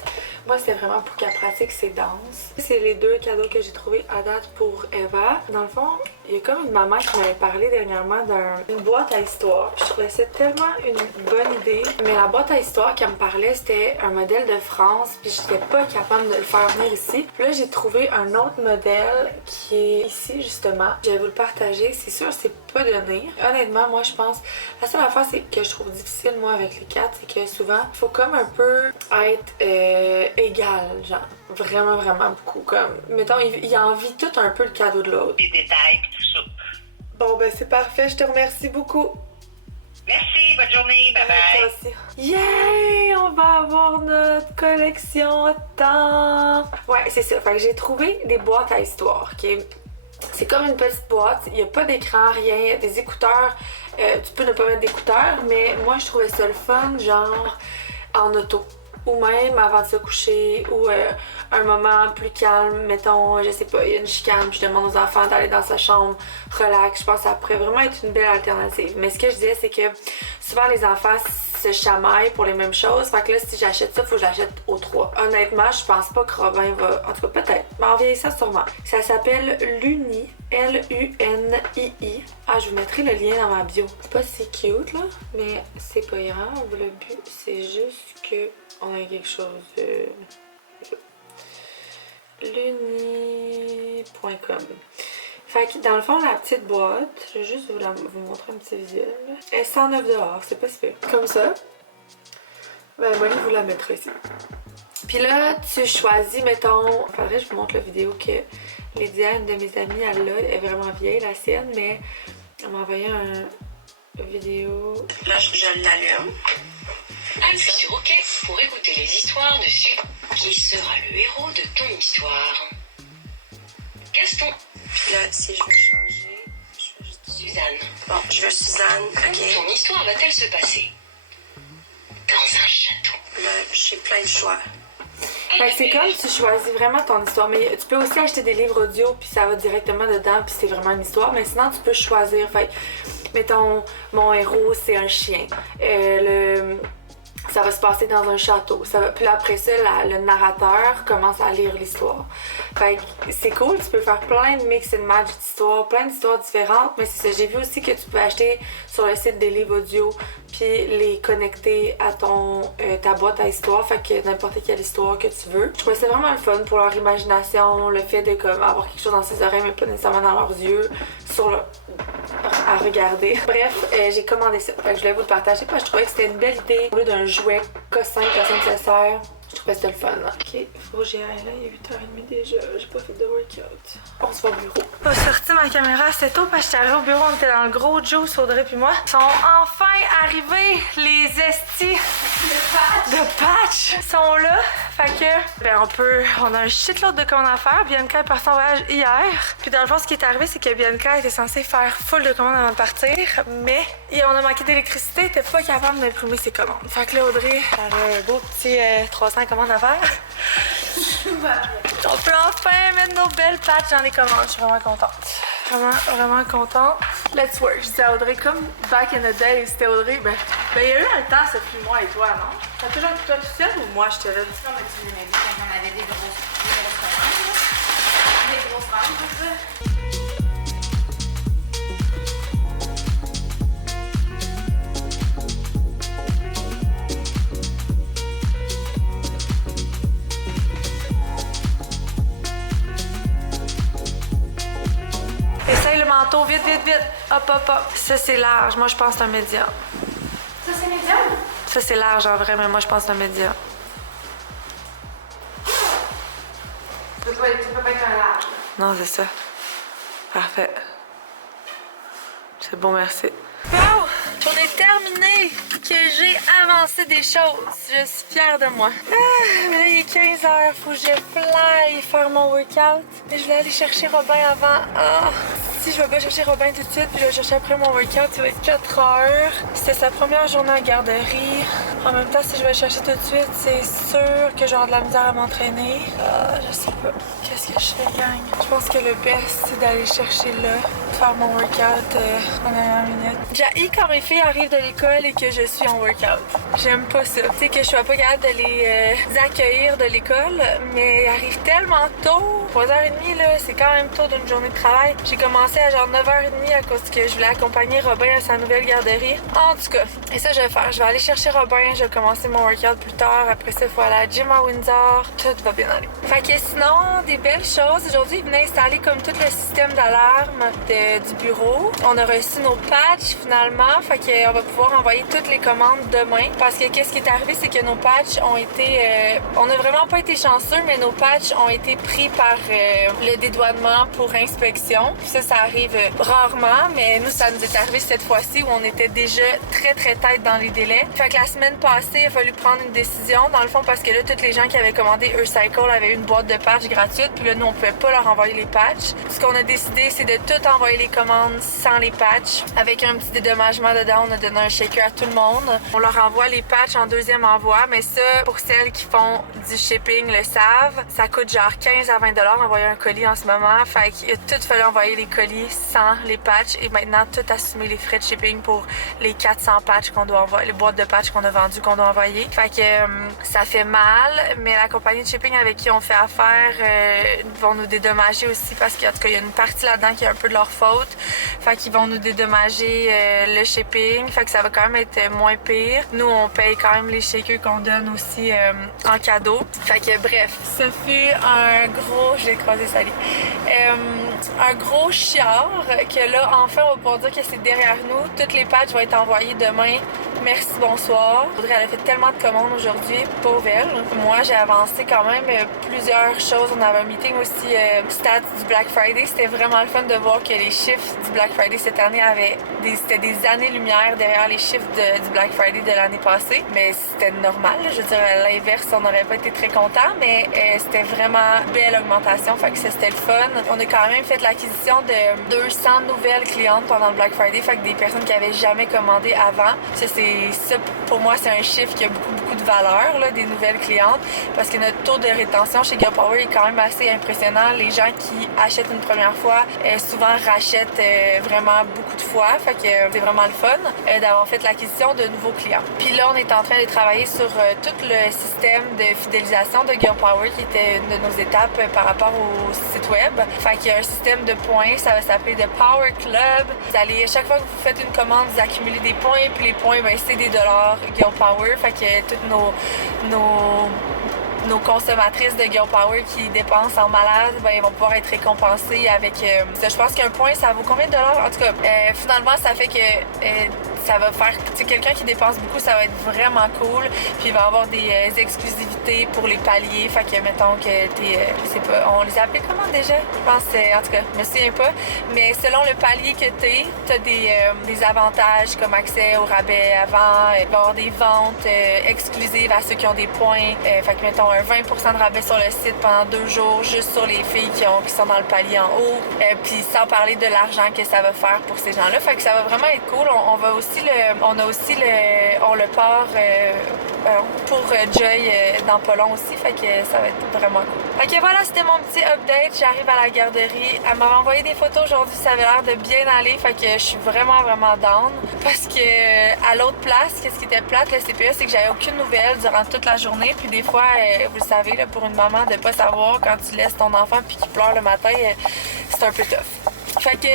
Moi, c'est vraiment pour qu'elle pratique ses danses. C'est les 2 cadeaux que j'ai trouvés à date pour Eva. Dans le fond, il y a comme une maman qui m'avait parlé dernièrement d'une boîte à histoire. Je trouvais ça tellement une bonne idée. Mais la boîte à histoire qu'elle me parlait, c'était un modèle de France. Puis j'étais pas capable de le faire venir ici. Puis là, j'ai trouvé un autre modèle qui est ici, justement. Je vais vous le partager. C'est sûr, c'est pas donné. Honnêtement, moi, je pense... La seule affaire que je trouve difficile, moi, avec les 4, c'est que souvent, il faut comme un peu être égal, genre. Vraiment, vraiment beaucoup. Comme, mettons, il envie tout un peu le cadeau de l'autre. Des détails pis tout ça. Bon, ben c'est parfait. Je te remercie beaucoup. Merci, bonne journée, bye bye. Yay! On va avoir notre collection temps. Ouais, c'est ça. Fait que j'ai trouvé des boîtes à histoire. C'est comme une petite boîte. Il n'y a pas d'écran, rien. Des écouteurs. Tu peux ne pas mettre d'écouteurs, mais moi, je trouvais ça le fun, genre en auto. Ou même avant de se coucher, ou un moment plus calme, mettons, je sais pas, il y a une chicane, puis je demande aux enfants d'aller dans sa chambre, relax. Je pense que ça pourrait vraiment être une belle alternative. Mais ce que je disais, c'est que souvent les enfants se chamaillent pour les mêmes choses. Fait que là, si j'achète ça, il faut que j'achète aux 3. Honnêtement, je pense pas que Robin va... En tout cas, peut-être. Mais en vieillissant, sûrement. Ça s'appelle Luni. L-U-N-I-I. Ah, je vous mettrai le lien dans ma bio. C'est pas si cute, là, mais c'est pas grave. Le but, c'est juste que on a quelque chose de... Luni.com. Fait que dans le fond, la petite boîte, je vais juste vous montrer un petit visuel. Elle est 109 $, c'est pas super. Comme ça. Ben, moi, je vous la mettrai ici. Puis là, tu choisis, mettons... Faudrait que je vous montre la vidéo que Lydia, une de mes amies, elle est vraiment vieille, la sienne, mais elle m'a envoyé une vidéo. Là, je l'allume. Appuie sur OK pour écouter les histoires dessus. Qui sera le héros de ton histoire? Gaston. Puis là, si je veux changer, je veux juste... Suzanne. Bon, je veux Suzanne. OK. Ton histoire va-t-elle se passer dans un château? Là, j'ai plein de choix. Fait que c'est comme tu choisis vraiment ton histoire. Mais tu peux aussi acheter des livres audio, puis ça va directement dedans, puis c'est vraiment une histoire. Mais sinon, tu peux choisir. Fait mettons, mon héros, c'est un chien. Ça va se passer dans un château. Puis après ça, le narrateur commence à lire l'histoire. Fait que c'est cool, tu peux faire plein de mix and match d'histoires, plein d'histoires différentes, mais c'est ça, j'ai vu aussi que tu peux acheter sur le site des livres audio puis les connecter à ta boîte à histoire, fait que n'importe quelle histoire que tu veux. Je trouvais ça vraiment le fun pour leur imagination, le fait de comme avoir quelque chose dans ses oreilles mais pas nécessairement dans leurs yeux, à regarder. Bref, j'ai commandé ça. Fait que je voulais vous le partager parce que je trouvais que c'était une belle idée. Au lieu d'un jouet cossin nécessaire, je trouvais que c'était le fun. Ok, faut que j'y aille là, il est 8h30 déjà. J'ai pas fait de workout. On se va au bureau. J'ai sorti ma caméra assez tôt parce que j'étais arrivée au bureau, on était dans le gros juice, Audrey puis moi. Sont enfin arrivés les estis de patch. Sont là. Fait que, on a un shitload de commandes à faire. Bianca est partie en voyage hier. Puis dans le fond, ce qui est arrivé, c'est que Bianca était censée faire full de commandes avant de partir, mais on a manqué d'électricité, elle était pas capable d'imprimer ses commandes. Fait que là, Audrey, elle a un beau petit 300 commandes à faire. On peut enfin mettre nos belles patchs dans les commandes. Je suis vraiment contente. Vraiment contente. Let's work. Je disais à Audrey, comme back in the day, c'était Audrey, il y a eu un temps, c'est plus moi et toi, non? T'as toujours été toi tout seul ou moi j'étais là? Non, mais tu m'aimais bien quand on avait des grosses commandes, des grosses ventes, tout ça. Essaye le manteau, vite. Hop. Ça, c'est large. Moi, je pense que c'est un médium. Ça, c'est médium? Ça, c'est large en vrai, mais moi, je pense que c'est un médium. Tu peux pas être un large. Non, c'est ça. Parfait. C'est bon, merci. Wow! On est terminé! Que j'ai avancé des choses. Je suis fière de moi. Mais là, il est 15h. Faut que je fly faire mon workout. Mais je voulais aller chercher Robin avant. Si je vais pas chercher Robin tout de suite, puis je vais chercher après mon workout, ça va être 4h. C'était sa première journée à garderie. En même temps, si je vais le chercher tout de suite, c'est sûr que j'aurai de la misère à m'entraîner. Je sais pas. Qu'est-ce que je fais, gang? Je pense que le best, c'est d'aller chercher là, faire mon workout en dernière minute. J'ai quand mes filles arrivent de l'école et que je suis en workout. J'aime pas ça. Tu sais, que je sois pas capable de les accueillir de l'école, mais ils arrivent tellement tôt. 3h30, là, c'est quand même tôt d'une journée de travail. J'ai commencé à genre 9h30 à cause que je voulais accompagner Robin à sa nouvelle garderie. En tout cas, et ça, je vais faire. Je vais aller chercher Robin, je vais commencer mon workout plus tard. Après ça, il faut aller à la gym à Windsor. Tout va bien aller. Fait que sinon, des belles choses. Aujourd'hui, ils venaient installer comme tout le système d'alarme du bureau. On a reçu nos patchs finalement. Fait qu'on va pouvoir envoyer toutes les commandes demain. Parce que qu'est-ce qui est arrivé, c'est que nos patchs ont été... on n'a vraiment pas été chanceux, mais nos patchs ont été pris par le dédouanement pour inspection. Puis ça arrive rarement, mais nous, ça nous est arrivé cette fois-ci où on était déjà très tête dans les délais. Fait que la semaine passée, il a fallu prendre une décision, dans le fond, parce que là, tous les gens qui avaient commandé Earthcycle avaient une boîte de patchs gratuite, puis là, nous, on pouvait pas leur envoyer les patchs. Ce qu'on a décidé, c'est de tout envoyer les commandes sans les patchs. Avec un petit dédommagement dedans, on a donné un shaker à tout le monde. On leur envoie les patchs en deuxième envoi, mais ça, pour celles qui font du shipping le savent, ça coûte genre 15 à 20 $ envoyer un colis en ce moment. Fait qu'il a tout fallu envoyer les colis sans les patchs et maintenant tout assumer les frais de shipping pour les 400 patchs qu'on doit envoyer, les boîtes de patchs qu'on a vendues qu'on doit envoyer. Fait que ça fait mal, mais la compagnie de shipping avec qui on fait affaire vont nous dédommager aussi parce qu'en tout cas, il y a une partie là-dedans qui est un peu de leur faute. Fait qu'ils vont nous dédommager le shipping. Fait que ça va quand même être moins pire. Nous, on paye quand même les shakers qu'on donne aussi en cadeau. Fait que bref, ce fut un gros... J'ai croisé Sally. Un gros chiard que là, enfin, on va pouvoir dire que c'est derrière nous. Toutes les patchs vont être envoyées demain. Merci, bonsoir. Audrey, elle a fait tellement de commandes aujourd'hui, pauvre elle. Moi, j'ai avancé quand même plusieurs choses. On avait un meeting aussi stats du Black Friday. C'était vraiment le fun de voir que les chiffres du Black Friday cette année c'était des années-lumière derrière les chiffres du Black Friday de l'année passée. Mais c'était normal. Je veux dire, à l'inverse, on n'aurait pas été très contents, mais c'était vraiment belle augmentation. Fait que c'était le fun. On a quand même fait l'acquisition de 200 nouvelles clientes pendant le Black Friday. Fait que des personnes qui avaient jamais commandé avant. Ça, pour moi, c'est un chiffre qui a beaucoup de valeur là, des nouvelles clientes parce que notre taux de rétention chez Girl Power est quand même assez impressionnant. Les gens qui achètent une première fois souvent rachètent vraiment beaucoup de fois. Fait que c'est vraiment le fun d'avoir fait l'acquisition de nouveaux clients. Puis là, on est en train de travailler sur tout le système de fidélisation de Girl Power qui était une de nos étapes par rapport au site web. Fait qu'il y a un système de points, ça va s'appeler The Power Club. Vous allez, chaque fois que vous faites une commande, vous accumulez des points, puis les points, ben, c'est des dollars Girl Power. Fait que toutes nos consommatrices de Girl Power qui dépensent en malade, ben, ils vont pouvoir être récompensées avec... je pense qu'un point, ça vaut combien de dollars? En tout cas, finalement, ça fait que ça va faire... Tu sais, quelqu'un qui dépense beaucoup, ça va être vraiment cool. Puis il va avoir des exclusivités pour les paliers. Fait que, mettons que t'es... je sais pas, on les a appelés comment déjà? Je pense, en tout cas, je me souviens pas. Mais selon le palier que t'as des avantages comme accès au rabais avant. Il va y avoir des ventes exclusives à ceux qui ont des points. Fait que, mettons, un 20% de rabais sur le site pendant 2 jours, juste sur les filles qui sont dans le palier en haut. Puis sans parler de l'argent que ça va faire pour ces gens-là. Fait que ça va vraiment être cool. On le part pour Joy dans pas long aussi. Fait que ça va être vraiment cool. Fait que voilà, c'était mon petit update. J'arrive à la garderie. Elle m'a envoyé des photos aujourd'hui. Ça avait l'air de bien aller. Fait que je suis vraiment down. Parce que à l'autre place, qu'est-ce qui était plate, le CPE, c'est que j'avais aucune nouvelle durant toute la journée. Puis des fois, vous le savez, là, pour une maman, de pas savoir quand tu laisses ton enfant puis qu'il pleure le matin, c'est un peu tough. Fait que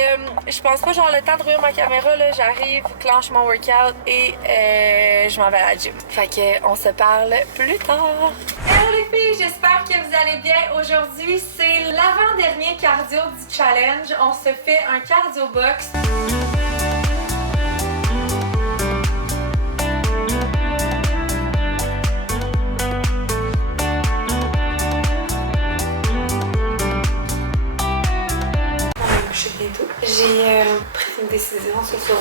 je pense pas j'aurai le temps de rouvrir ma caméra, là. J'arrive, clenche mon workout et je m'en vais à la gym. Fait que on se parle plus tard. Hello les filles, j'espère que vous allez bien. Aujourd'hui, c'est l'avant-dernier cardio du challenge. On se fait un cardio box. J'ai pris une décision ce soir.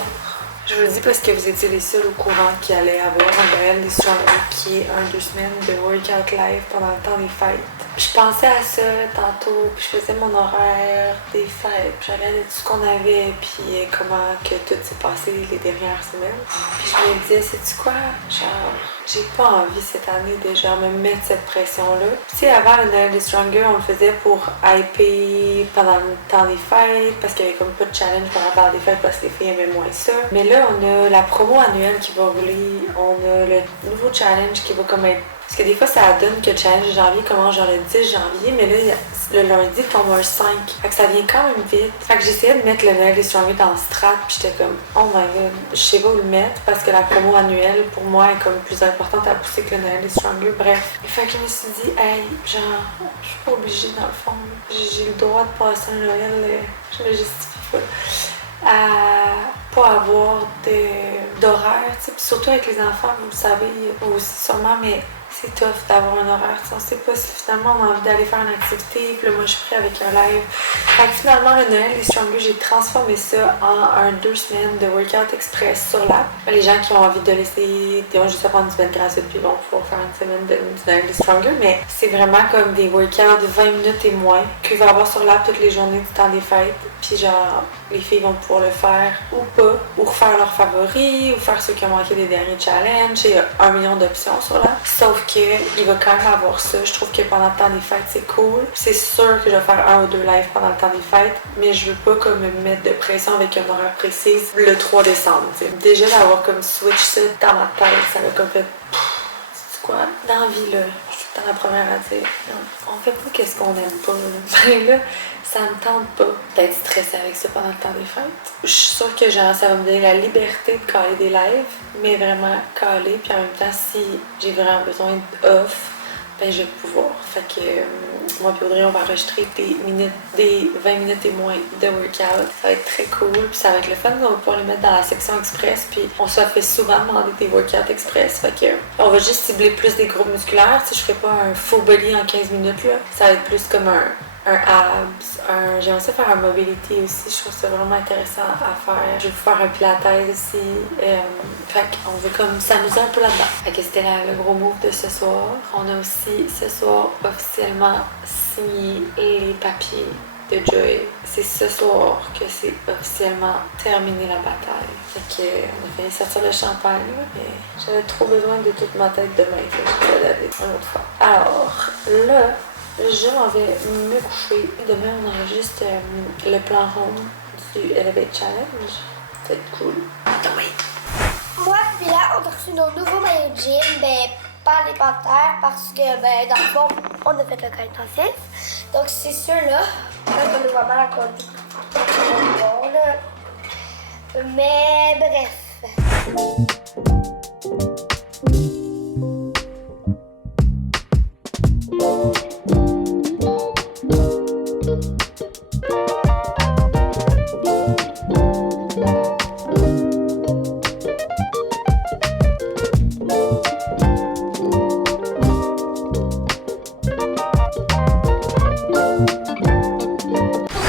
Je vous le dis parce que vous étiez les seuls au courant qu'il allait avoir un Noël des Stronger qui est 2 semaines de workout live pendant le temps des fêtes. Je pensais à ça tantôt, puis je faisais mon horaire des fêtes, puis je regardais tout ce qu'on avait, puis comment que tout s'est passé les dernières semaines. Puis je me disais, sais-tu quoi? Genre, j'ai pas envie cette année de genre me mettre cette pression-là. Tu sais, avant le Noël des Stronger, on le faisait pour hyper pendant le temps des fêtes, parce qu'il y avait comme pas de challenge pendant le temps des fêtes, parce que les filles aimaient moins ça. Mais là, on a la promo annuelle qui va rouler, on a le nouveau challenge qui va comme être... Parce que des fois, ça donne que le challenge de janvier commence genre le 10 janvier, mais là, le lundi tombe un 5. Fait que ça vient quand même vite. Fait que j'essayais de mettre le Noël des Stronger dans le strat, puis j'étais comme, oh my god, je sais pas où le mettre, parce que la promo annuelle, pour moi, est comme plus importante à pousser que le Noël des Stronger. Bref. Fait que je me suis dit, hey, genre, je suis pas obligée dans le fond. J'ai le droit de passer un Noël, je me justifie pas. À pas avoir d'horaire, tu sais, puis surtout avec les enfants, vous le savez aussi sûrement, mais c'est tough d'avoir un horaire, tu sais, on sait pas si finalement on a envie d'aller faire une activité, puis là moi je suis prête avec un live. Fait que finalement le Noël des Stronger, j'ai transformé ça en 2 semaines de workout express sur l'app. Les gens qui ont envie de l'essayer, ils ont juste à prendre une semaine gratuite puis vont pouvoir faire une semaine du Noël des Stronger, mais c'est vraiment comme des workouts de 20 minutes et moins qu'il va y avoir sur l'app toutes les journées du temps des fêtes, puis genre les filles vont pouvoir le faire ou pas, ou refaire leurs favoris, ou faire ceux qui ont manqué des derniers challenges. Il y a 1 million d'options sur l'app. Sauf qu'il va quand même avoir ça. Je trouve que pendant le temps des fêtes, c'est cool. C'est sûr que je vais faire 1 ou 2 lives pendant le temps des fêtes, mais je veux pas comme me mettre de pression avec un horaire précis le 3 décembre. T'sais. Déjà d'avoir comme switch ça dans ma tête, ça m'a comme fait... C'est quoi? Dans la vie, là, je suis tout le temps la première à dire, on fait pas qu'est-ce qu'on aime pas. Ben là, ça me tente pas d'être stressée avec ça pendant le temps des fêtes. Je suis sûre que genre, ça va me donner la liberté de caler des lives, mais vraiment caler. Puis en même temps, si j'ai vraiment besoin d'off, ben je vais pouvoir. Fait que moi et Audrey, on va enregistrer des 20 minutes et moins de workout. Ça va être très cool, puis ça va être le fun. On va pouvoir les mettre dans la section express, puis on se fait souvent demander des workouts express. Fait que on va juste cibler plus des groupes musculaires. Tu sais, je ferai pas un full body en 15 minutes, là. Ça va être plus comme un abs, j'aimerais ça faire un mobility aussi, je trouve ça vraiment intéressant à faire. Je vais faire un pilates aussi, fait qu'on veut comme s'amuser un peu là-dedans. Fait que c'était le gros move de ce soir. On a aussi ce soir officiellement signé les papiers de Joey. C'est ce soir que c'est officiellement terminé la bataille. Fait que on a fini sortir le champagne, mais j'avais trop besoin de toute ma tête demain. Fait que je vais laver une autre fois. Alors, là, je m'en vais me coucher. Demain, on enregistre le plan home du Elevate Challenge. Ça va être cool. Demain. Moi puis là, on a reçu nos nouveaux maillots de gym, par les Panthères parce que, dans le fond, on a fait le cas intensif. Donc, c'est ceux-là. Quand on les voit mal à côté. Bon, là. Mais bref.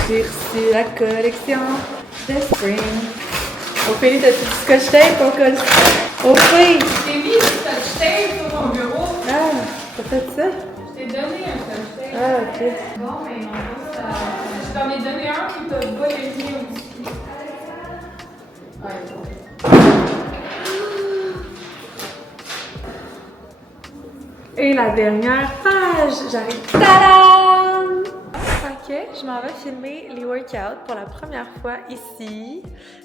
J'ai reçu la collection de Spring. Ophélie, t'as-tu du scotch tape au col? Ophélie! J'ai mis du scotch tape sur mon bureau. Ah, t'as fait ça? Je t'ai donné un scotch tape. Ah, ok. Bon, mais en gros, ça... Je t'en ai donné un qui t'a pas aimé aussi. Et la dernière page, j'arrive. Tadam! Ok, je m'en vais filmer les workouts pour la première fois ici.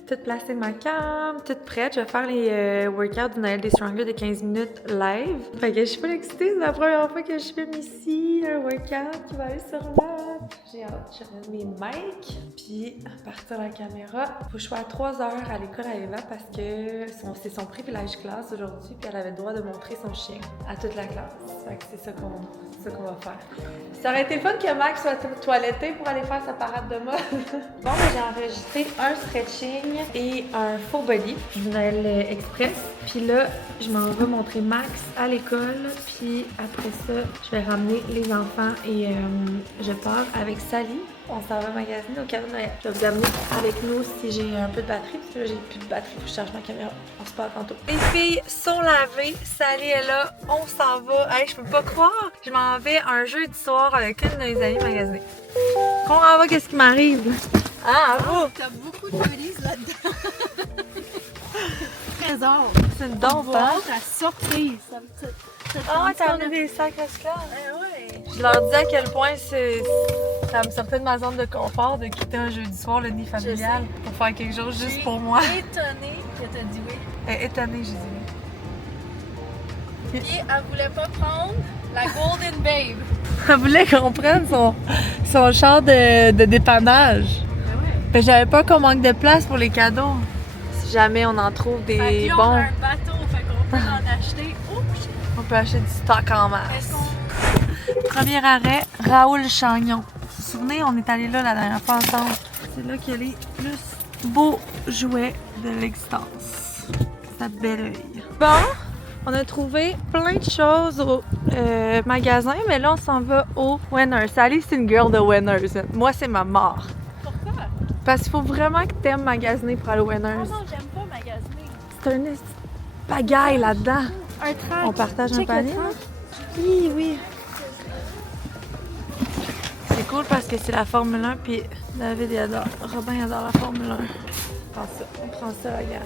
Toute placée de ma cam, toute prête. Je vais faire les workouts du Noël des Stronger de 15 minutes live. Fait que je suis pas excitée, c'est la première fois que je filme ici un workout qui va aller sur là. J'ai hâte, je remets mes mics, puis partir la caméra. Faut que je sois à 3 heures à l'école à Eva parce que c'est son privilège classe aujourd'hui, puis elle avait le droit de montrer son chien à toute la classe. Fait que c'est ça qu'on va faire. Ça aurait été fun que Max soit toiletté pour aller faire sa parade de mode. Bon, j'ai enregistré un stretching et un full body du Noël Express. Puis là, je m'en vais montrer Max à l'école. Puis après ça, je vais ramener les enfants et je pars avec Sally. On s'en va magasiner au cadeau de Noël. Je vais vous amener avec nous si j'ai un peu de batterie. Parce que là, j'ai plus de batterie. Faut que je charge ma caméra. On se parle tantôt. Les filles sont lavées. Sally est là. On s'en va. Hey, je peux pas croire. Je m'en vais un jeudi soir avec une de mes amies magasiner. Qu'on en va, qu'est-ce qui m'arrive? Ah, à vous! T'as beaucoup de valises là-dedans. Trésor. C'est une dompe, On hein? va à sortir. Ah, t'as amené des sacs à sclave? Ouais. Je leur dis à quel point ça me sortait de ma zone de confort de quitter un jeudi soir le nid familial pour faire quelque chose juste pour moi. Étonnée que t'as dit oui. Elle est étonnée, j'ai dit oui. Puis elle voulait pas prendre la Golden Babe. Elle voulait qu'on prenne son char de dépannage. Ben, j'avais peur qu'on manque de place pour les cadeaux. Si jamais on en trouve des Fait que là, bons, on a un bateau, fait qu'on peut en acheter. Oups! on peut acheter du stock en masse. Premier arrêt, Raoul Chagnon. Vous vous souvenez, on est allé là la dernière fois ensemble. C'est là qu'il y a les plus beaux jouets de l'existence. Ça bel œil. Bon, on a trouvé plein de choses au magasin, mais là on s'en va au Winners. Sally, c'est une girl de Winners. Moi, c'est ma mort. Pourquoi? Parce qu'il faut vraiment que t'aimes magasiner pour aller au Winners. Oh non, j'aime pas magasiner. C'est un pagaille là-dedans. Un track. On partage un Check le panier. track. Oui, oui. C'est cool parce que c'est la Formule 1, puis David il adore. Robin adore la Formule 1. On prend ça, la gang.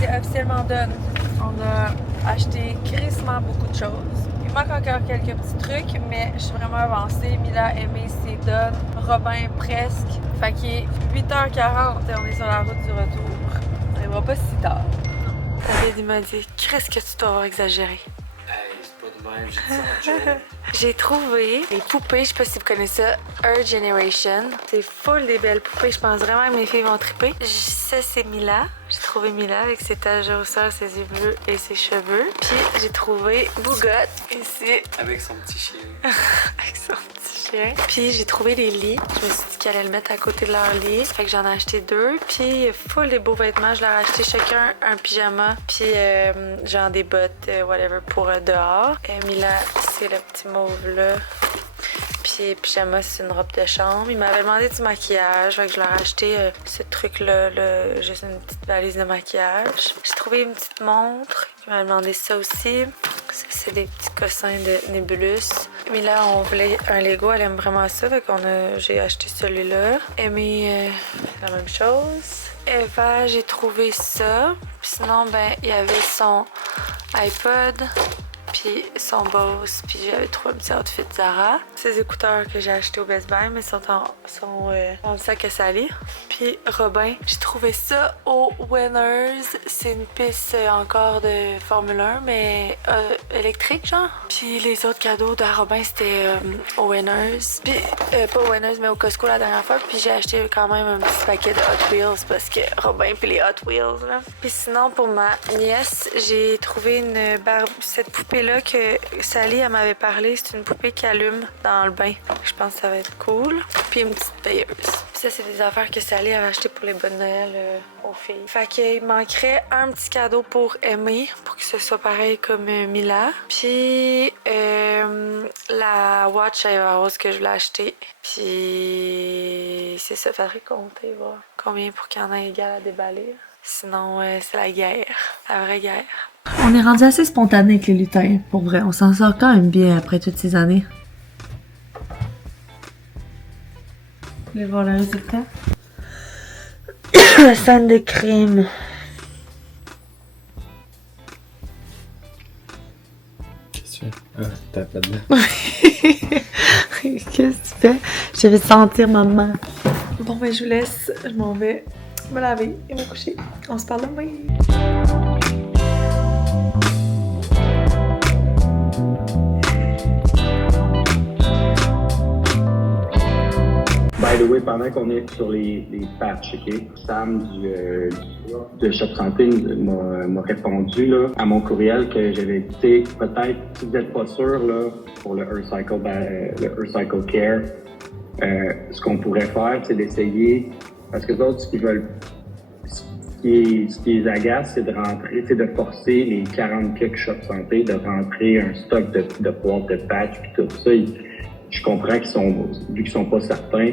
C'est officiellement done. On a acheté crissement beaucoup de choses. Il manque encore quelques petits trucs, mais je suis vraiment avancée. Mila, Aimé, c'est done. Robin, presque. Fait qu'il est 8h40 et on est sur la route du retour. Ça va pas si tard. David, il m'a dit, qu'est-ce que tu dois avoir exagéré? C'est pas de même, j'ai dit ça en joke. J'ai trouvé les poupées, je sais pas si vous connaissez ça, Her Generation. C'est full des belles poupées, je pense vraiment que mes filles vont triper. Ça, c'est Mila. J'ai trouvé Mila avec ses taches de rousseur, ses yeux bleus et ses cheveux. Puis j'ai trouvé Bougot ici. Avec son petit chien. Avec son petit chien. Puis j'ai trouvé les lits. Je me suis dit qu'elle allait le mettre à côté de leur lit. Fait que j'en ai acheté 2. Puis full des beaux vêtements. Je leur ai acheté chacun un pyjama. Puis genre des bottes, whatever, pour dehors. Mila, c'est le petit mauve là. Puis pyjama, c'est une robe de chambre. Ils m'avaient demandé du maquillage. Fait que je leur ai acheté ce truc-là, juste une petite valise de maquillage. J'ai trouvé une petite montre. Ils m'avaient demandé ça aussi. Ça, c'est des petits cossins de Nébulus. Mais là, on voulait un Lego, elle aime vraiment ça, fait j'ai acheté celui-là. Amy, la même chose. Eva, j'ai trouvé ça. Puis sinon, ben, il y avait son iPod, puis son Bose, puis j'avais trouvé un petit outfit Zara. Ces écouteurs que j'ai achetés au Best Buy, mais sont dans le sac à Sally. Puis Robin, j'ai trouvé ça au Winners. C'est une piste encore de Formule 1, mais électrique, genre. Puis les autres cadeaux de Robin, c'était au Winners. Puis, pas au Winners, mais au Costco la dernière fois. Puis j'ai acheté quand même un petit paquet de Hot Wheels parce que Robin puis les Hot Wheels, là. Puis sinon, pour ma nièce, j'ai trouvé cette poupée-là que Sally, elle m'avait parlé. C'est une poupée qui allume dans le bain. Je pense que ça va être cool. Puis une petite veilleuse. Puis ça, c'est des affaires que Sally avait achetées pour les bonnes Noël aux filles. Fait qu'il manquerait un petit cadeau pour Amy, pour que ce soit pareil comme Mila. Puis la watch à Eva Rose que je voulais acheter. Puis c'est ça, faudrait compter, voir combien pour qu'il y en ait égal à déballer. Sinon, c'est la guerre, la vraie guerre. On est rendu assez spontané avec les lutins, pour vrai. On s'en sort quand même bien après toutes ces années. Vous voulez voir le résultat? La scène de crime. Qu'est-ce que tu fais? Ah, tu tapes là-dedans. Qu'est-ce que tu fais? Je vais sentir maman. Bon, ben, je vous laisse. Je m'en vais me laver et me coucher. On se parle demain. By the way, pendant qu'on est sur les patchs, OK? Sam de Shop Santé m'a répondu là, à mon courriel que j'avais dit peut-être, si vous n'êtes pas sûr là, pour le Earthcycle Care, ce qu'on pourrait faire, c'est d'essayer, parce que d'autres, ce qui les agace, c'est de rentrer, c'est de forcer les 40 quelques Shop Santé de rentrer un stock de boîtes de patchs puis tout ça. Je comprends vu qu'ils sont pas certains,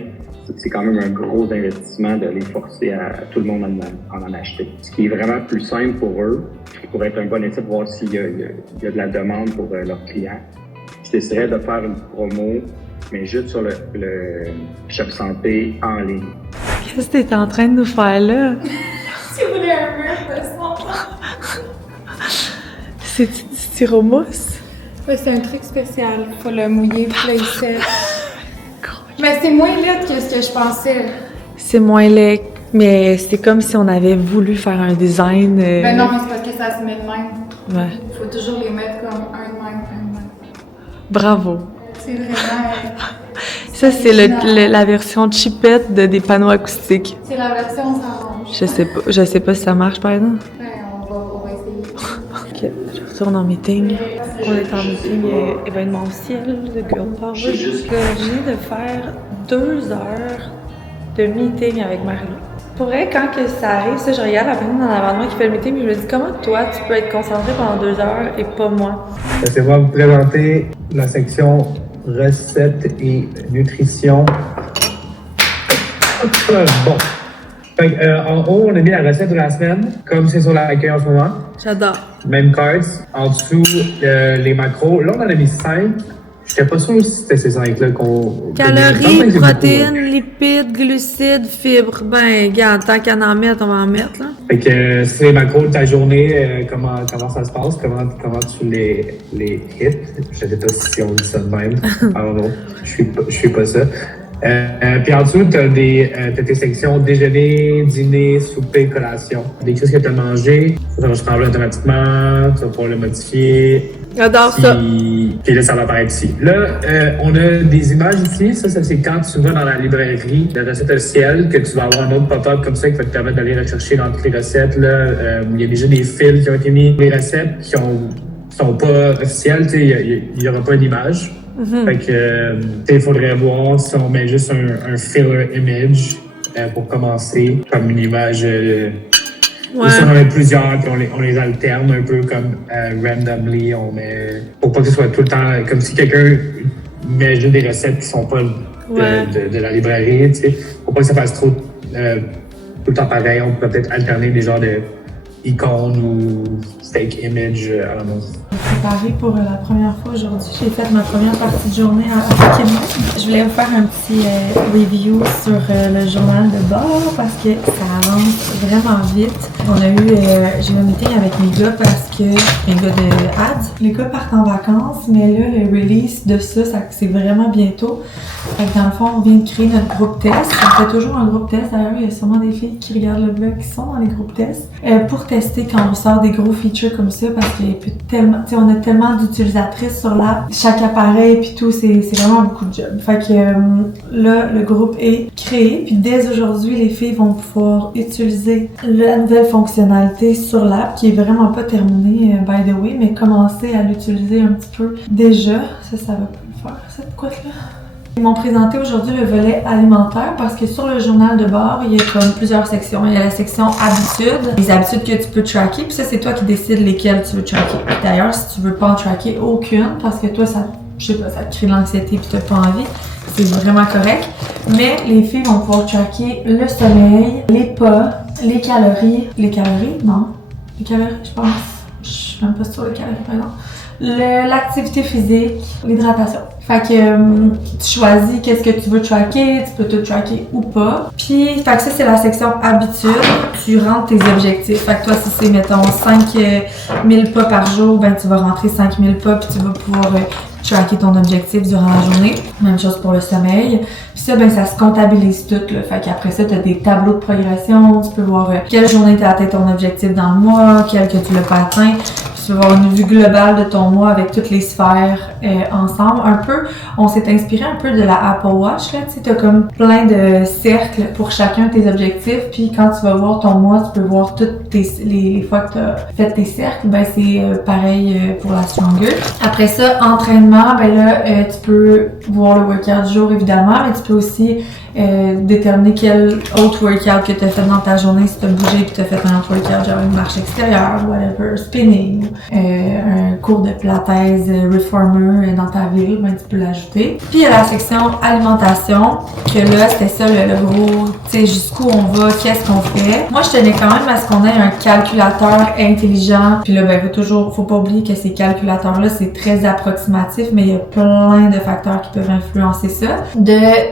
c'est quand même un gros investissement de les forcer à tout le monde en acheter. Ce qui est vraiment plus simple pour eux, qui pourrait être un bon essai pour voir s'il y a de la demande pour leurs clients, j'essaierais de faire une promo, mais juste sur le Shop Santé en ligne. Qu'est-ce que t'es en train de nous faire là? Si vous voulez un mur de son. C'est du styromousse? Ouais, c'est un truc spécial. Faut le mouiller, puis là, il sèche. Mais c'est moins laid que ce que je pensais. C'est moins laid, mais c'est comme si on avait voulu faire un design. Ben non, mais c'est parce que ça se met de même. Ouais. Faut toujours les mettre comme un de même. Bravo. C'est vraiment. Ça, c'est la version chipette des panneaux acoustiques. C'est la version s'arrange. Je sais pas si ça marche, par exemple. Ben, on va essayer. Ok, je retourne en meeting. On est en meeting événementiel de Girl Power. Je viens de faire 2 heures de meeting avec Marie-Lou. Pour vrai, quand que ça arrive, ça, je regarde la personne en avant de moi qui fait le meeting, puis je me dis comment toi, tu peux être concentré pendant 2 heures et pas moi? Laissez-moi vous présenter la section recettes et nutrition. Bon. En haut, on a mis la recette de la semaine, comme c'est sur l'accueil en ce moment. J'adore. Même cards. En dessous, les macros. Là, on en a mis 5. J'étais pas sûr si c'était ces 5-là qu'on... Calories, protéines, lipides, glucides, fibres. Ben, regarde, tant qu'à en mettre, on va en mettre, là. Fait que c'est les macros de ta journée, comment ça se passe, comment tu les hits. Je sais pas si on dit ça de même. I don't know. Je suis pas ça. Puis en dessous, t'as tes sections déjeuner, dîner, souper, collation. Des choses que t'as mangé, ça va se remplir automatiquement, tu vas pouvoir le modifier. J'adore ça. Puis là, ça va apparaître ici. Là, on a des images ici. Ça c'est quand tu vas dans la librairie de recettes officielles, que tu vas avoir un autre pop-up comme ça qui va te permettre d'aller rechercher dans toutes les recettes. Là, il y a déjà des fils qui ont été mis. Les recettes qui sont pas officielles, il y aura pas d'image. Mm-hmm. Fait que, il faudrait voir si on met juste un filler image pour commencer, comme une image. Ouais. Si on en met plusieurs, puis on les alterne un peu comme randomly. Pour pas que ce soit tout le temps comme si quelqu'un met juste des recettes qui sont pas de la librairie, tu sais. Pour pas que ça fasse trop tout le temps pareil, on peut peut-être alterner des genres icônes ou stake image, I don't know. Préparé pour la première fois aujourd'hui. J'ai fait ma première partie de journée à Québec. Je voulais vous faire un petit review sur le journal de bord parce que ça avance vraiment vite. J'ai eu un meeting avec mes gars parce que mes gars de ads. Les gars partent en vacances, mais là, le release de ça c'est vraiment bientôt. Fait que dans le fond, on vient de créer notre groupe test. On fait toujours un groupe test. D'ailleurs, il y a sûrement des filles qui regardent le blog qui sont dans les groupes tests pour tester quand on sort des gros features comme ça parce qu'il y a tellement, tu sais, on a tellement d'utilisatrices sur l'app, chaque appareil puis tout, c'est vraiment beaucoup de job. Fait que là, le groupe est créé puis dès aujourd'hui, les filles vont pouvoir utiliser la nouvelle fonctionnalité sur l'app qui est vraiment pas terminée, by the way, mais commencer à l'utiliser un petit peu déjà. Ça va pas le faire, cette couette-là. Ils m'ont présenté aujourd'hui le volet alimentaire parce que sur le journal de bord, il y a comme plusieurs sections. Il y a la section habitudes, les habitudes que tu peux tracker, puis ça, c'est toi qui décides lesquelles tu veux tracker. D'ailleurs, si tu veux pas en tracker aucune, parce que toi, ça, je sais pas, ça te crée de l'anxiété puis t'as pas envie, c'est vraiment correct. Mais les filles vont pouvoir tracker le sommeil, les pas, les calories. Les calories? Non. Les calories, je pense. Je suis même pas sûre les calories, par exemple. L'activité physique, l'hydratation. Fait que tu choisis qu'est-ce que tu veux tracker, tu peux tout tracker ou pas. Puis, fait que ça, c'est la section habitude. Tu rentres tes objectifs. Fait que toi, si c'est, mettons, 5000 pas par jour, ben tu vas rentrer 5000 pas puis tu vas pouvoir tracker ton objectif durant la journée. Même chose pour le sommeil. Puis ça, ben ça se comptabilise tout, là. Fait qu'après ça, t'as des tableaux de progression. Tu peux voir quelle journée t'as atteint ton objectif dans le mois, quelle que tu l'as pas atteint. Tu vas avoir une vue globale de ton mois avec toutes les sphères ensemble. Un peu, on s'est inspiré un peu de la Apple Watch, là. Tu sais, t'as comme plein de cercles pour chacun de tes objectifs. Puis quand tu vas voir ton mois, tu peux voir toutes les fois que t'as fait tes cercles. Ben c'est pareil pour la Stronger. Après ça, entraînement, ben là, tu peux voir le workout du jour, évidemment, mais tu peux aussi déterminer quel autre workout que tu as fait dans ta journée, si tu as bougé et tu as fait un autre workout, genre une marche extérieure, whatever, spinning, un cours de pilates reformer dans ta ville, ben tu peux l'ajouter. Puis il y a la section alimentation, que là, c'était ça le gros, tu sais, jusqu'où on va, qu'est-ce qu'on fait. Moi, je tenais quand même à ce qu'on ait un calculateur intelligent. Puis là, ben faut pas oublier que ces calculateurs-là, c'est très approximatif, mais il y a plein de facteurs qui peuvent influencer ça.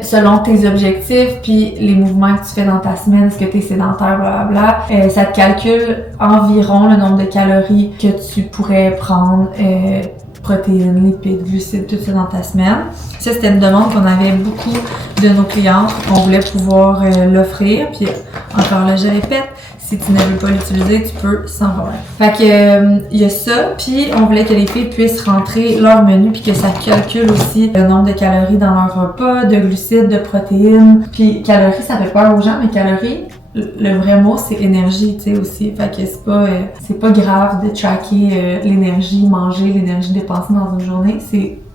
Selon tes objectifs, puis les mouvements que tu fais dans ta semaine, est-ce que tu es sédentaire, blablabla, ça te calcule environ le nombre de calories que tu pourrais prendre, protéines, lipides, glucides, tout ça dans ta semaine. Ça, c'était une demande qu'on avait beaucoup de nos clientes, qu'on voulait pouvoir l'offrir. Puis encore là, je répète, si tu ne veux pas l'utiliser, tu peux sans problème. Fait que il y a ça, puis on voulait que les filles puissent rentrer leur menu puis que ça calcule aussi le nombre de calories dans leur repas, de glucides, de protéines. Puis calories, ça fait peur aux gens, mais calories, le vrai mot, c'est énergie, tu sais, aussi. Fait que c'est pas grave de tracker l'énergie, manger, l'énergie dépensée dans une journée.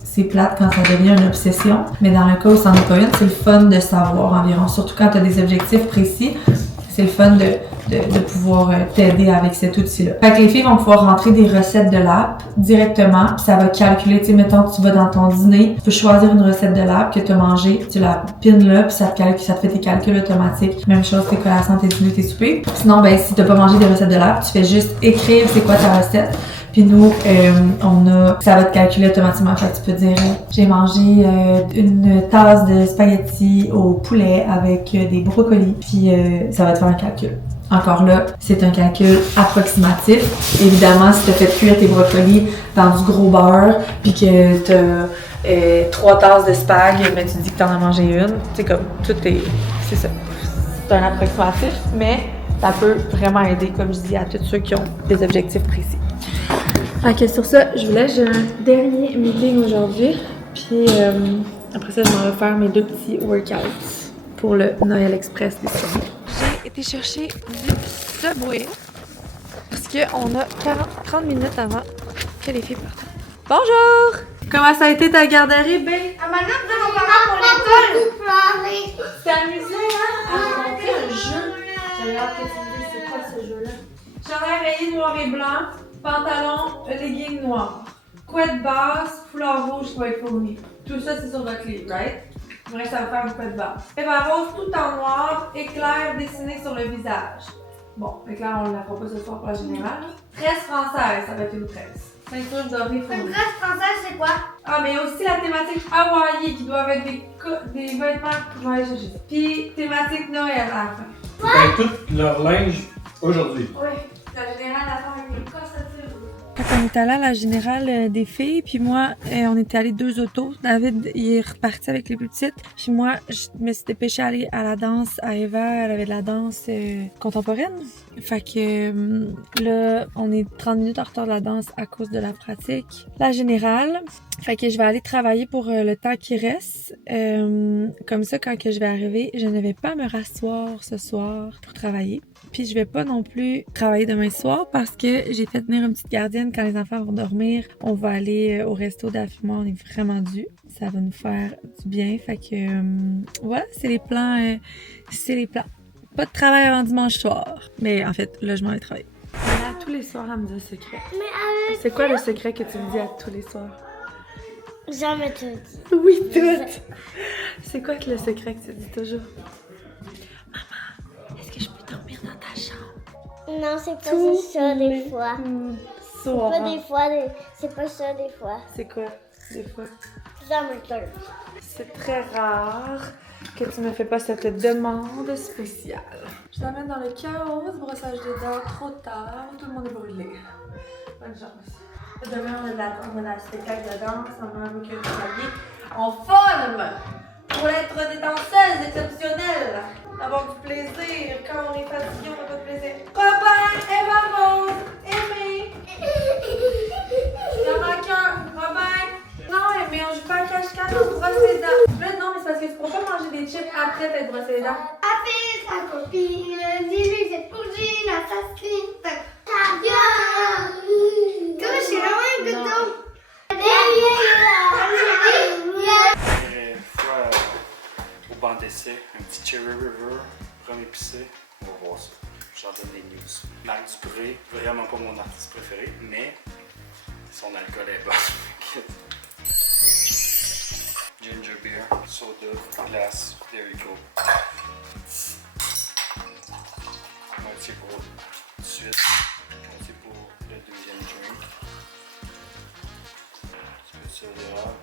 C'est plate quand ça devient une obsession. Mais dans le cas où c'en est pas une, c'est le fun de savoir environ. Surtout quand tu as des objectifs précis, c'est le fun de pouvoir t'aider avec cet outil-là. Fait que les filles vont pouvoir rentrer des recettes de l'app directement, puis ça va calculer, tu sais, mettons que tu vas dans ton dîner, tu peux choisir une recette de l'app que tu as mangée, tu la pines là, puis ça te fait tes calculs automatiques. Même chose, tes collations, tes dîners, tes soupers. Sinon, ben si t'as pas mangé des recettes de l'app, tu fais juste écrire c'est quoi ta recette. Puis nous, ça va te calculer automatiquement. Fait que tu peux dire, j'ai mangé une tasse de spaghettis au poulet avec des brocolis. Puis ça va te faire un calcul. Encore là, c'est un calcul approximatif. Évidemment, si tu as fait cuire tes brocolis dans du gros beurre, puis que tu as 3 tasses de spag, mais tu dis que tu en as mangé une, c'est comme, c'est ça. C'est un approximatif, mais ça peut vraiment aider, comme je dis, à tous ceux qui ont des objectifs précis. Ok, sur ça, j'ai un dernier meeting aujourd'hui, puis après ça, je m'en vais faire mes 2 petits workouts pour le Noël Express des soirées. J'ai été chercher du Subway parce qu'on a 30 minutes avant que les filles partent. Bonjour! Comment ça a été ta garderie, B? Maintenant, on va pour l'école. C'est amusant, hein? À raconter un jeu. J'ai hâte que tu me dises c'est quoi ce jeu-là. Chandail rayé noir et blanc, pantalon, legging noir, couette basse, foulard rouge, white fourni. Tout ça, c'est sur votre livre, right? Il me reste à faire une couette basse. Eva rose tout en noir, éclair dessiné sur le visage. Bon, donc là, on la fera pas ce soir pour la générale. Tresse française, ça va être une tresse. Ceinture dorée fournie. Une tresse française, c'est quoi? Ah, mais aussi la thématique Hawaii qui doit être des vêtements. Ouais, je sais. Puis thématique Noël à la fin. Ils tout leur linge aujourd'hui. Oui, la générale à la fin avec les cossatures. Quand on est allé à la générale des filles, puis moi, on était allés 2 autos. David, il est reparti avec les plus petites. Puis moi, je me suis dépêchée à aller à la danse à Eva. Elle avait de la danse contemporaine. Fait que là, on est 30 minutes en retard de la danse à cause de la pratique. La générale. Fait que je vais aller travailler pour le temps qui reste. Comme ça, quand que je vais arriver, je ne vais pas me rasseoir ce soir pour travailler. Puis je vais pas non plus travailler demain soir parce que j'ai fait venir une petite gardienne quand les enfants vont dormir. On va aller au resto d'Af. Moi, on est vraiment dû. Ça va nous faire du bien. Fait que voilà, c'est les plans. C'est les plans. Pas de travail avant dimanche soir. Mais en fait, là, je m'en vais travailler. Là, tous les soirs, elle me dit un secret. C'est quoi le secret que tu me dis à tous les soirs? Jamais tout dit. Oui, tout! C'est quoi le secret que tu dis toujours? Maman, est-ce que je peux dormir dans ta chambre? Non, c'est pas ça des fois. C'est pas des fois, c'est pas ça des fois. C'est quoi des fois? Jamais tout. C'est très rare que tu me fais pas cette demande spéciale. Je t'amène dans le chaos du brossage des dents trop tard, tout le monde est brûlé. Bonne chance. Demain, on a la spectacle de danse, on a un recueil de clavier en forme pour être des danseuses exceptionnelles. Avoir du plaisir. Quand on est fatigué, on n'a pas de plaisir. Robin, Eva Rose, Aimé. Il y en a qu'un. Robin. Non, Aimé, on joue pas à cache-cache, on se brosse les dents. Là, non, mais c'est parce que tu pourras pas manger des chips après t'être brossé les dents. Appelle ta copine, dis-lui que c'est cousine, assassine, ta gueule. Comme je suis vraiment un couteau. Fois au banc d'essai, un petit Cherry River, rhum épicé, on va voir ça. J'en donne des news. Marc Dupré, vraiment pas mon artiste préféré, mais son alcool est bon. Ginger beer, soda, glace, there you go. Moitié pour tout de suite, moitié pour le deuxième drink. Un petit peu de sirop d'érable.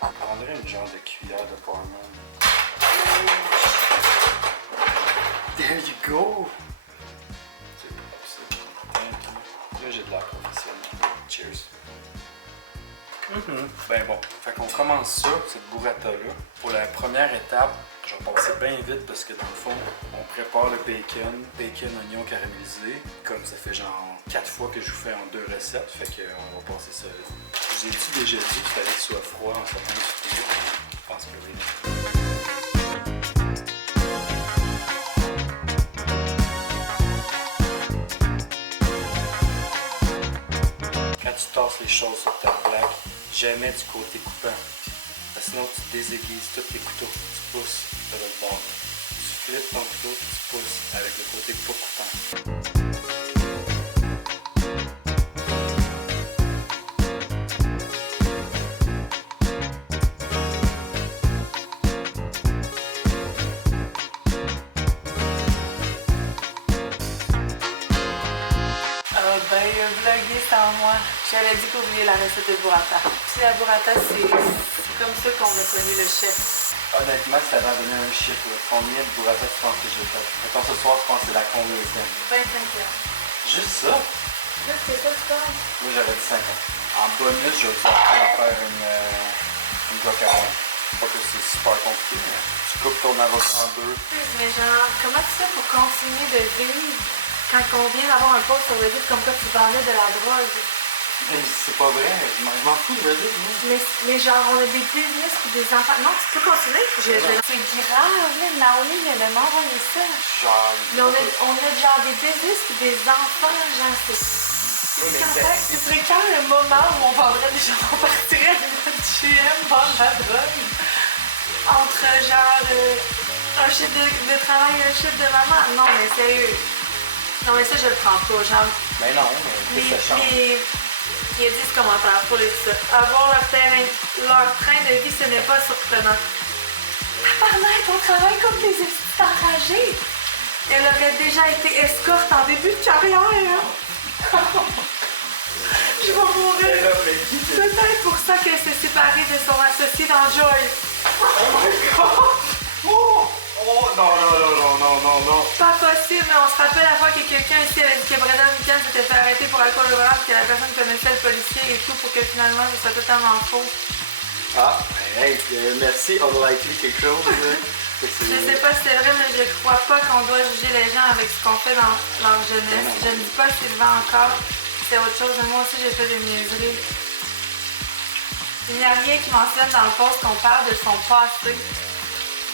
On prendrait une genre de cuillère de Parman. There you go! C'est bon ça. Là j'ai de l'air professionnel. Cheers! Ben bon, fait qu'on commence ça, cette burrata-là. Pour la première étape, je vais passer bien vite parce que dans le fond, on prépare le bacon, oignon caramélisé. Comme ça fait genre 4 fois que je vous fais en 2 recettes, fait qu'on va passer ça là. Je vous ai-tu déjà dit qu'il fallait qu'il soit froid en sortant du four? Je pense que oui. Quand tu tasses les choses sur ta plaque, jamais du côté coupant. Parce que sinon tu désaiguises tous tes couteaux. Tu pousses de l'autre bord. Tu flippes ton couteau et tu pousses avec le côté pas coupant. Vlogger sans moi. J'avais dit qu'oublier la recette de burrata. Puis la burrata, c'est comme ça qu'on a connu le chef. Honnêtement, si t'avais donné un chiffre, combien de burrata tu penses que j'ai fait? Attends, ce soir, tu penses que c'est la combien? 25 ans. Juste ça? Juste c'est ça, tu penses? Moi, j'avais dit 50. En bonus, je vais vous faire une guacamole. Pas que c'est super compliqué, mais tu coupes ton avocat en 2. Mais genre, comment tu fais pour continuer de vivre quand on vient d'avoir un post sur Reddit comme quoi tu vendais de la drogue? Mais c'est pas vrai, je m'en fous de Reddit, moi. Mais genre, on a des business et des enfants. Non, tu peux continuer? C'est grave, là. Naomi vient de m'envoyer ça. Genre. Mais on a genre des business et des enfants, genre, c'est. Ce serait quand le moment où on vendrait des gens, on partirait de notre GM vendre la drogue? Entre genre un chiffre de travail et un chiffre de maman? Non, mais sérieux. Non, mais ça, je le prends pas. Genre. Mais non, mais ça change. Il y a 10 commentaires pour les ça. Avoir leur train de vie, ce n'est pas surprenant. Tabarnak, on travaille comme des estis enragés. Elle aurait déjà été escorte en début de carrière. Je vais mourir. Peut-être pour ça qu'elle s'est séparée de son associé dans Joy. Oh my god! Oh non. Pas possible, mais on se rappelle la fois que quelqu'un ici avait dit que Brendan Weekend s'était fait arrêter pour alcool au volant, que la personne connaissait le policier et tout pour que finalement ce soit totalement faux. Ah, hey, merci, unlikely quelque chose. Je sais pas si c'est vrai, mais je crois pas qu'on doit juger les gens avec ce qu'on fait dans leur jeunesse. Je ne dis pas si c'est le vent encore, c'est autre chose. Moi aussi, j'ai fait des niaiseries. Il n'y a rien qui mentionne dans le post qu'on parle de son passé.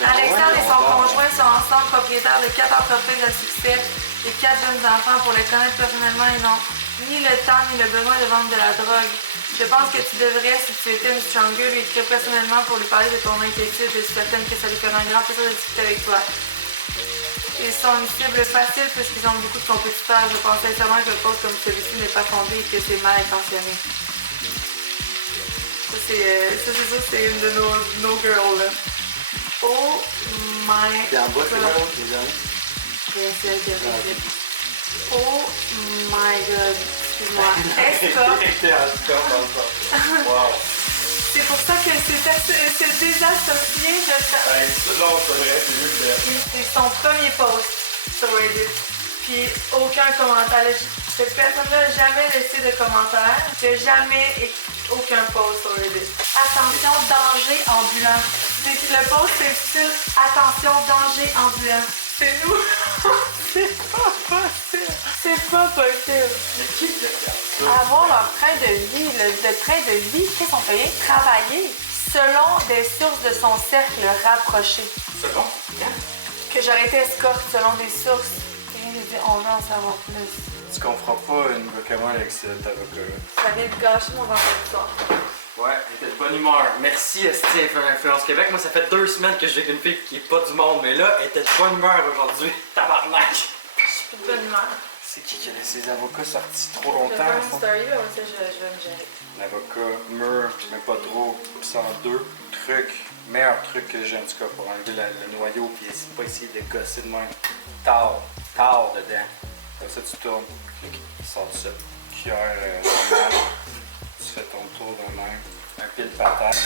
Alexandre et son conjoint sont ensemble propriétaires de 4 entreprises à succès et 4 jeunes enfants. Pour les connaître personnellement, ils n'ont ni le temps ni le besoin de vendre de la drogue. Je pense que tu devrais, si tu étais une stronger, lui écrire personnellement pour lui parler de ton inquiétude. Je suis certaine que ça lui ferait un grand plaisir de discuter avec toi. Ils sont une cible facile puisqu'ils ont beaucoup de compétiteurs. Je pense sincèrement que le post comme celui-ci n'est pas fondé et que c'est mal intentionné. Ça, c'est une de nos girls, là. Oh my god. En bas, c'est moi, les amis. Oh my god. Excuse-moi. Wow. C'est pour ça que c'est désassocié de ça. Non, c'est vrai, c'est mieux que C'est son premier post sur Reddit. Puis aucun commentaire. Cette personne-là n'a jamais laissé de commentaire. J'ai jamais aucun post sur Reddit. Attention, danger ambulant. Le post s'intitule Attention, danger ambulant. C'est nous. C'est pas possible. C'est pas possible. Mais qui te regarde ça? Avoir leur train de vie, le train de vie, qu'est-ce qu'on payait? Travailler selon des sources de son cercle rapproché. Selon? Que j'aurais été escorte selon des sources. Et j'ai dit, on veut en savoir plus. Tu qu'on fera pas une guacamole avec cet avocat-là. Ça vient de gâcher mon vendredi soir. Ouais, elle était de bonne humeur. Merci, Esti Influence Québec. Moi, ça fait 2 semaines que je vis avec une fille qui est pas du monde, mais là, elle était de bonne humeur aujourd'hui. Tabarnak! Je suis plus de bonne humeur. C'est qui a laissé les avocats sortis trop longtemps? Je vais faire une story, là, aussi, je vais me gérer. L'avocat, mûr, mais pas trop. 102 trucs. Meilleur truc que j'ai en tout cas pour enlever le noyau puis pas essayer de gosser de même. Tard dedans. Comme ça, tu tournes. Clic, il sort de ça. Cuillère normale. Tu fais ton tour de même. Un pile patate.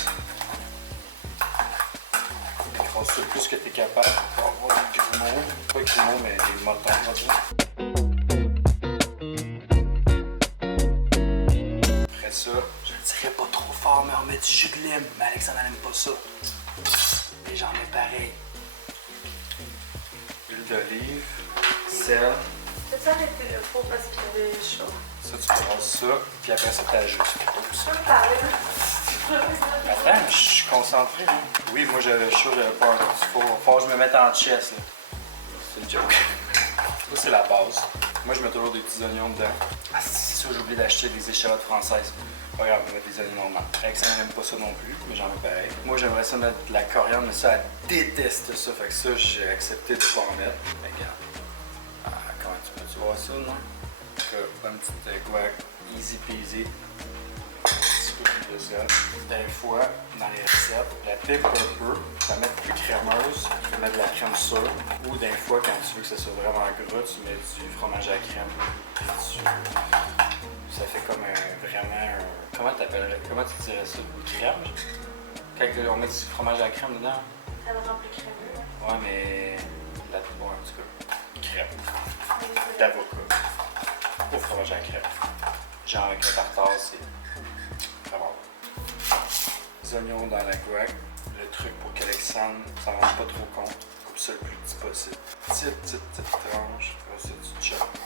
Écrase ça le plus que tu es capable pour avoir des grumeaux. Pas des grumeaux, mais des motons, on va dire. Après ça, je le dirais pas trop fort, mais on met du jus de lime. Mais Alexandre n'aime pas ça. Et j'en mets pareil. Huile d'olive, sel. Peux-tu arrêter le four parce qu'il y avait chaud? Ça, tu brasses ça, puis après ça, t'ajustes. Tu peux me parler? Attends, je suis concentré. Hein. Oui, moi j'avais chaud, j'avais peur. Faut que je me mette en chest. Là. C'est une joke. Ça, c'est la base. Moi, je mets toujours des petits oignons dedans. Ah, c'est ça, j'ai oublié d'acheter des échalotes françaises. Pas grave, je vais mettre des oignons normaux. Alexandre n'aime pas ça non plus, mais j'en mets pareil. Moi, j'aimerais ça mettre de la coriandre, mais ça, elle déteste ça. Fait que ça, j'ai accepté de pas en mettre. Mais regarde. Ah, comment tu vois ça, non? Une petite guac, easy peasy. Un petit peu plus de sel. Des fois, dans les recettes, la pipe un peu, tu vas mettre plus crémeuse, tu vas mettre de la crème sûre. Ou des fois, quand tu veux que ça soit vraiment gras, tu mets du fromage à la crème. Ça fait comme vraiment un... Comment t'appellerais? Comment tu dirais ça? Une crème? Quand on met du fromage à la crème dedans? Ça va rendre plus crémeux. Ouais, mais... Là, ouais, en tout cas. Crème. D'avocat. Au fromage à la crème. Genre avec le tartare, c'est vraiment bon. Les oignons dans la guac. Le truc pour qu'Alexandre s'en rende pas trop compte. Coupe ça le plus petit possible. Petite tranche. Après ça, tu choppes.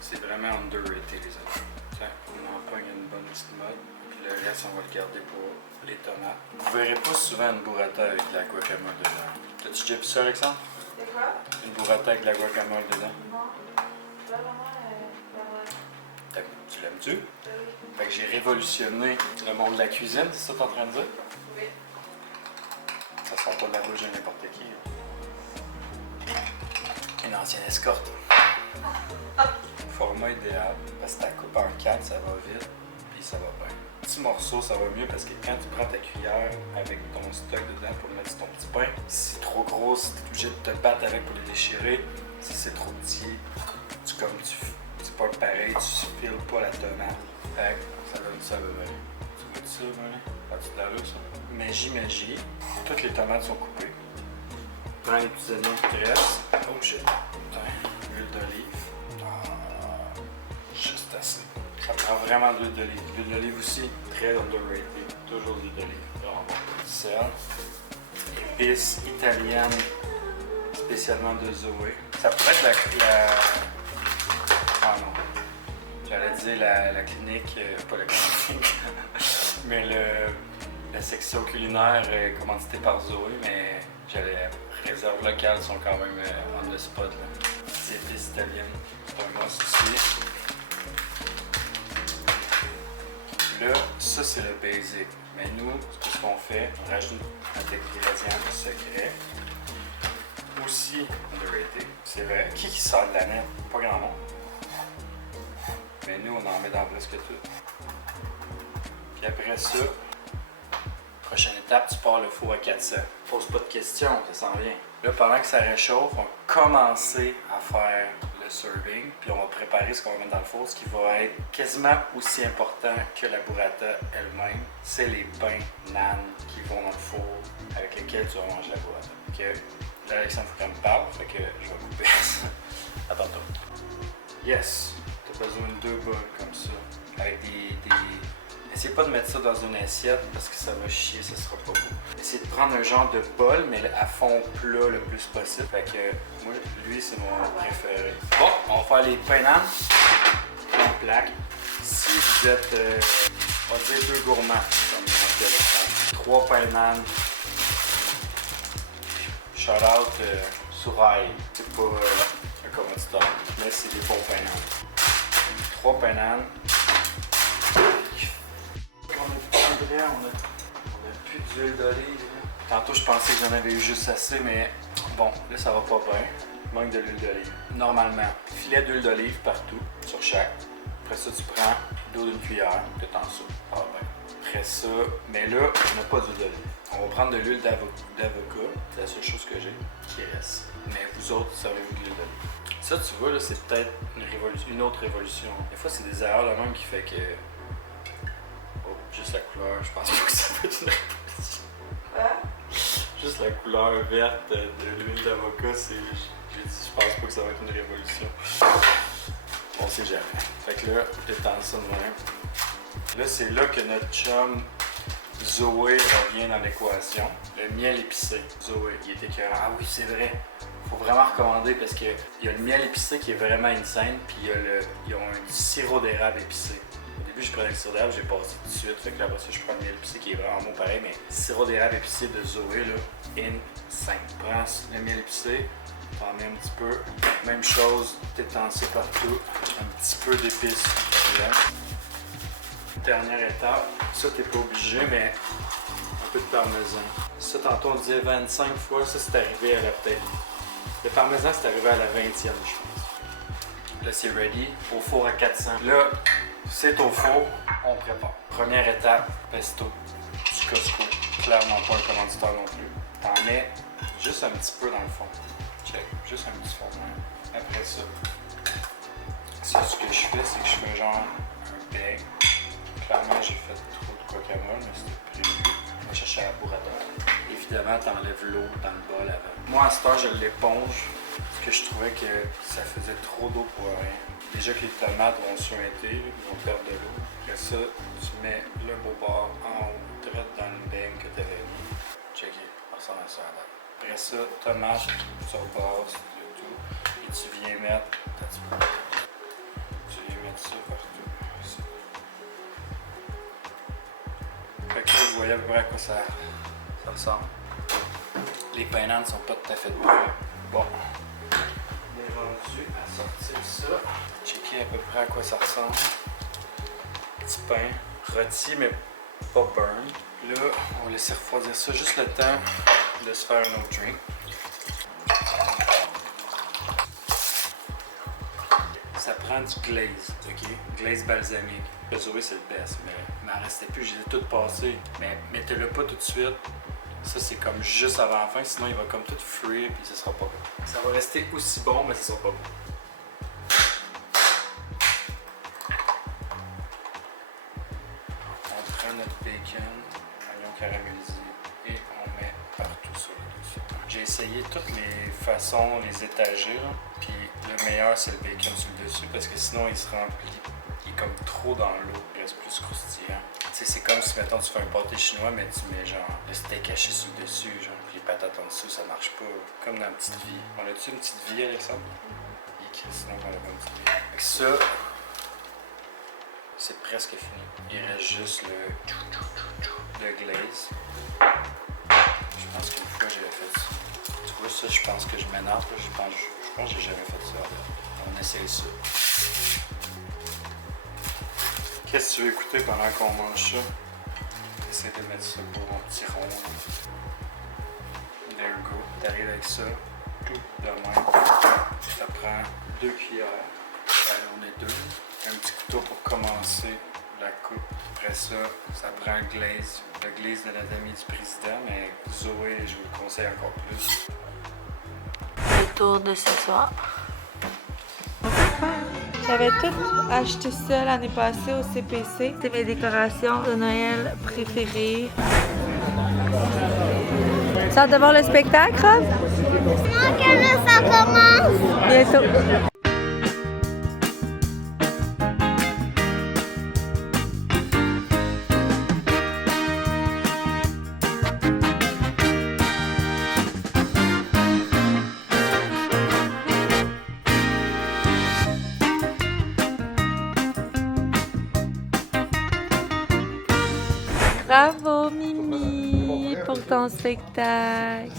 C'est vraiment underrated les oignons. Tiens, on en pogne une bonne petite mode. Puis le reste, on va le garder pour les tomates. Vous verrez pas souvent une burrata avec de la guacamole dedans. T'as-tu déjà vu ça, Alexandre? C'est quoi? Une burrata avec de la guacamole dedans. Non. Pas vraiment. Tu l'aimes-tu? Oui. Fait que j'ai révolutionné le monde de la cuisine, c'est ça que t'es en train de dire? Oui. Ça sort pas de la bouche de n'importe qui. Une ancienne escorte. Format idéal, parce que ta coupe en 4, ça va vite, puis ça va bien. petits morceaux, ça va mieux parce que quand tu prends ta cuillère avec ton stock dedans pour mettre sur ton petit pain, si c'est trop gros, si tu es obligé de te battre avec pour les déchirer, si c'est trop petit, c'est pas pareil, tu files pas la tomate. Fait que ça donne ça, bébé. Tu vois ça, hein? As-tu de l'allure, ça? Magie. Toutes les tomates sont coupées. Prends les petits oignons qui te restent. Oh shit. Putain, l'huile d'olive. Juste assez. Ça prend vraiment de l'huile d'olive. L'huile d'olive aussi, très underrated. Toujours de l'huile d'olive. Vraiment bon. Sel. Épices italiennes, spécialement de Zoé. Ça pourrait être Ah non. J'allais dire la clinique, pas la clinique, mais la section culinaire commanditée par Zoé, mais les réserves locales sont quand même on the spot. Les épices italiennes, c'est un must aussi. Là, ça c'est le basic. Mais nous, ce qu'on fait, on rajoute notre ingrédient secret. Aussi underrated, c'est vrai. Qui sort de la nette? Pas grand monde. Mais nous, on en met dans presque tout. Puis après ça, prochaine étape, tu pars le four à 400. Pose pas de questions, ça s'en vient. Là, pendant que ça réchauffe, on va commencer à faire le serving. Puis on va préparer ce qu'on va mettre dans le four. Ce qui va être quasiment aussi important que la burrata elle-même, c'est les pains nan qui vont dans le four avec lesquels tu vas manger la burrata. Okay. Là, Alexandre, il faut qu'elle me parle, fait que je vais couper ça. À tantôt. Yes! T'as besoin de 2 bols comme ça. Avec des... Essayez pas de mettre ça dans une assiette parce que ça va chier, ça sera pas beau. Essayez de prendre un genre de bol, mais à fond plat le plus possible. Fait que moi, lui, c'est mon préféré. Bon, on va faire les pains nan en plaque. Si vous êtes, on va dire 2 gourmands, comme on 3 pains nan. Shout out Sourail. C'est pas un commoditeur, mais c'est des bons pains nan. 3 pains nan. On a plus d'huile d'olive. Tantôt, je pensais que j'en avais eu juste assez, mais bon, là, ça va pas bien. Il manque de l'huile d'olive. Normalement, filet d'huile d'olive partout, sur chaque. Après ça, tu prends l'eau d'une cuillère, tu t'en soupe. Ça va bien. Après ça, mais là, on n'a pas d'huile d'olive. On va prendre de l'huile d'avocat. C'est la seule chose que j'ai qui reste. Mais vous autres, servez-vous de l'huile d'olive. Ça, tu vois, là, c'est peut-être une autre révolution. Des fois, c'est des erreurs là même qui fait que. Juste la couleur, je pense pas que ça peut être une révolution. Juste la couleur verte de l'huile d'avocat, c'est. Je pense pas que ça va être une révolution. On sait jamais. Fait que là, j'étends ça de même. Là, c'est là que notre chum Zoé revient dans l'équation. Le miel épicé. Zoé, il était écœurant. Ah oui, c'est vrai. Faut vraiment recommander parce qu'il y a le miel épicé qui est vraiment insane, puis ils ont un sirop d'érable épicé. Au début, je prenais le sirop d'érable, j'ai passé tout de suite. Fait que là, après ça, je prends le miel épicé qui est vraiment bon pareil, mais sirop d'érable épicé de Zoé, là, insane. Prends le miel épicé, t'en mets un petit peu. Même chose, t'étends ça partout. Un petit peu d'épices italiennes. Dernière étape, ça t'es pas obligé, mais un peu de parmesan. Ça, tantôt, on disait 25 fois, ça c'est arrivé à la peut-être. Le parmesan, c'est arrivé à la 20e, je pense. Là, c'est ready, au four à 400. Là, c'est au four, on prépare. Première étape, pesto, du Costco. Clairement pas un commanditaire non plus. T'en mets juste un petit peu dans le fond. Check, juste un petit fond. Après ça, ce que je fais, c'est que je fais genre un bag. Clairement, j'ai fait trop de guacamole, mais c'était prévu. On va chercher à la burrata. Évidemment, t'enlèves l'eau dans le bol avant. Moi, à cette heure, je l'éponge parce que je trouvais que ça faisait trop d'eau pour rien. Déjà que les tomates vont suinter, ils vont perdre de l'eau. Après ça, tu mets le beau bord en haut, direct dans le bang que tu avais mis. Check it, ça ressemble à ça. Après ça, tomate sur base, le tout. Et tu viens mettre, ça partout. Fait que là, vous voyez à peu près à quoi ça ressemble. Les pains nan ne sont pas tout à fait beurre. Bon, on est rendu à sortir ça. Checker à peu près à quoi ça ressemble. Petit pain rôti, mais pas burn. Là, on va laisser refroidir ça juste le temps de se faire un autre drink. Ça prend prends du glaze, ok? Glaze balsamique. Le Zoé, c'est le best, mais il m'en restait plus, je les ai toutes passées. Mais mettez-le pas tout de suite. Ça, c'est comme juste avant la fin, sinon il va comme tout frire puis ce sera pas bon. Ça va rester aussi bon, mais ce sera pas bon. On prend notre bacon, oignon caramélisé et on met partout sur le dessus. J'ai essayé toutes les façons, les étagers, là, puis le meilleur c'est le bacon sur le dessus parce que sinon il se remplit, il est comme trop dans l'eau, il reste plus croustillant. Tu sais, c'est comme si mettons tu fais un pâté chinois mais tu mets genre le steak haché sur le dessus, genre puis les patates en dessous, ça marche pas. Comme dans la petite vie. On a-tu une petite vie, Alexandre? Sinon on a pas une petite vie. Avec ça, c'est presque fini. Il reste juste le glaze. Je pense qu'une fois j'avais fait ça. Tu vois ça, je pense que je m'énerve. Je pense que j'ai jamais fait ça. On essaye ça. Qu'est-ce que tu veux écouter pendant qu'on mange ça? Essaye de mettre ça pour un petit rond. There you go. T'arrives avec ça, tout de même. Ça prend 2 cuillères. Allez, on est 2. Un petit couteau pour commencer la coupe. Après ça, ça prend un glaze. Le glaze de notre ami du président, mais Zoé, je vous le conseille encore plus. Le tour de ce soir. J'avais tout acheté ça l'année passée au CPC. C'est mes décorations de Noël préférées. Ça hâte de voir le spectacle, Rob? Non, que là, ça commence! Bientôt. Bravo Mimi pour ton spectacle.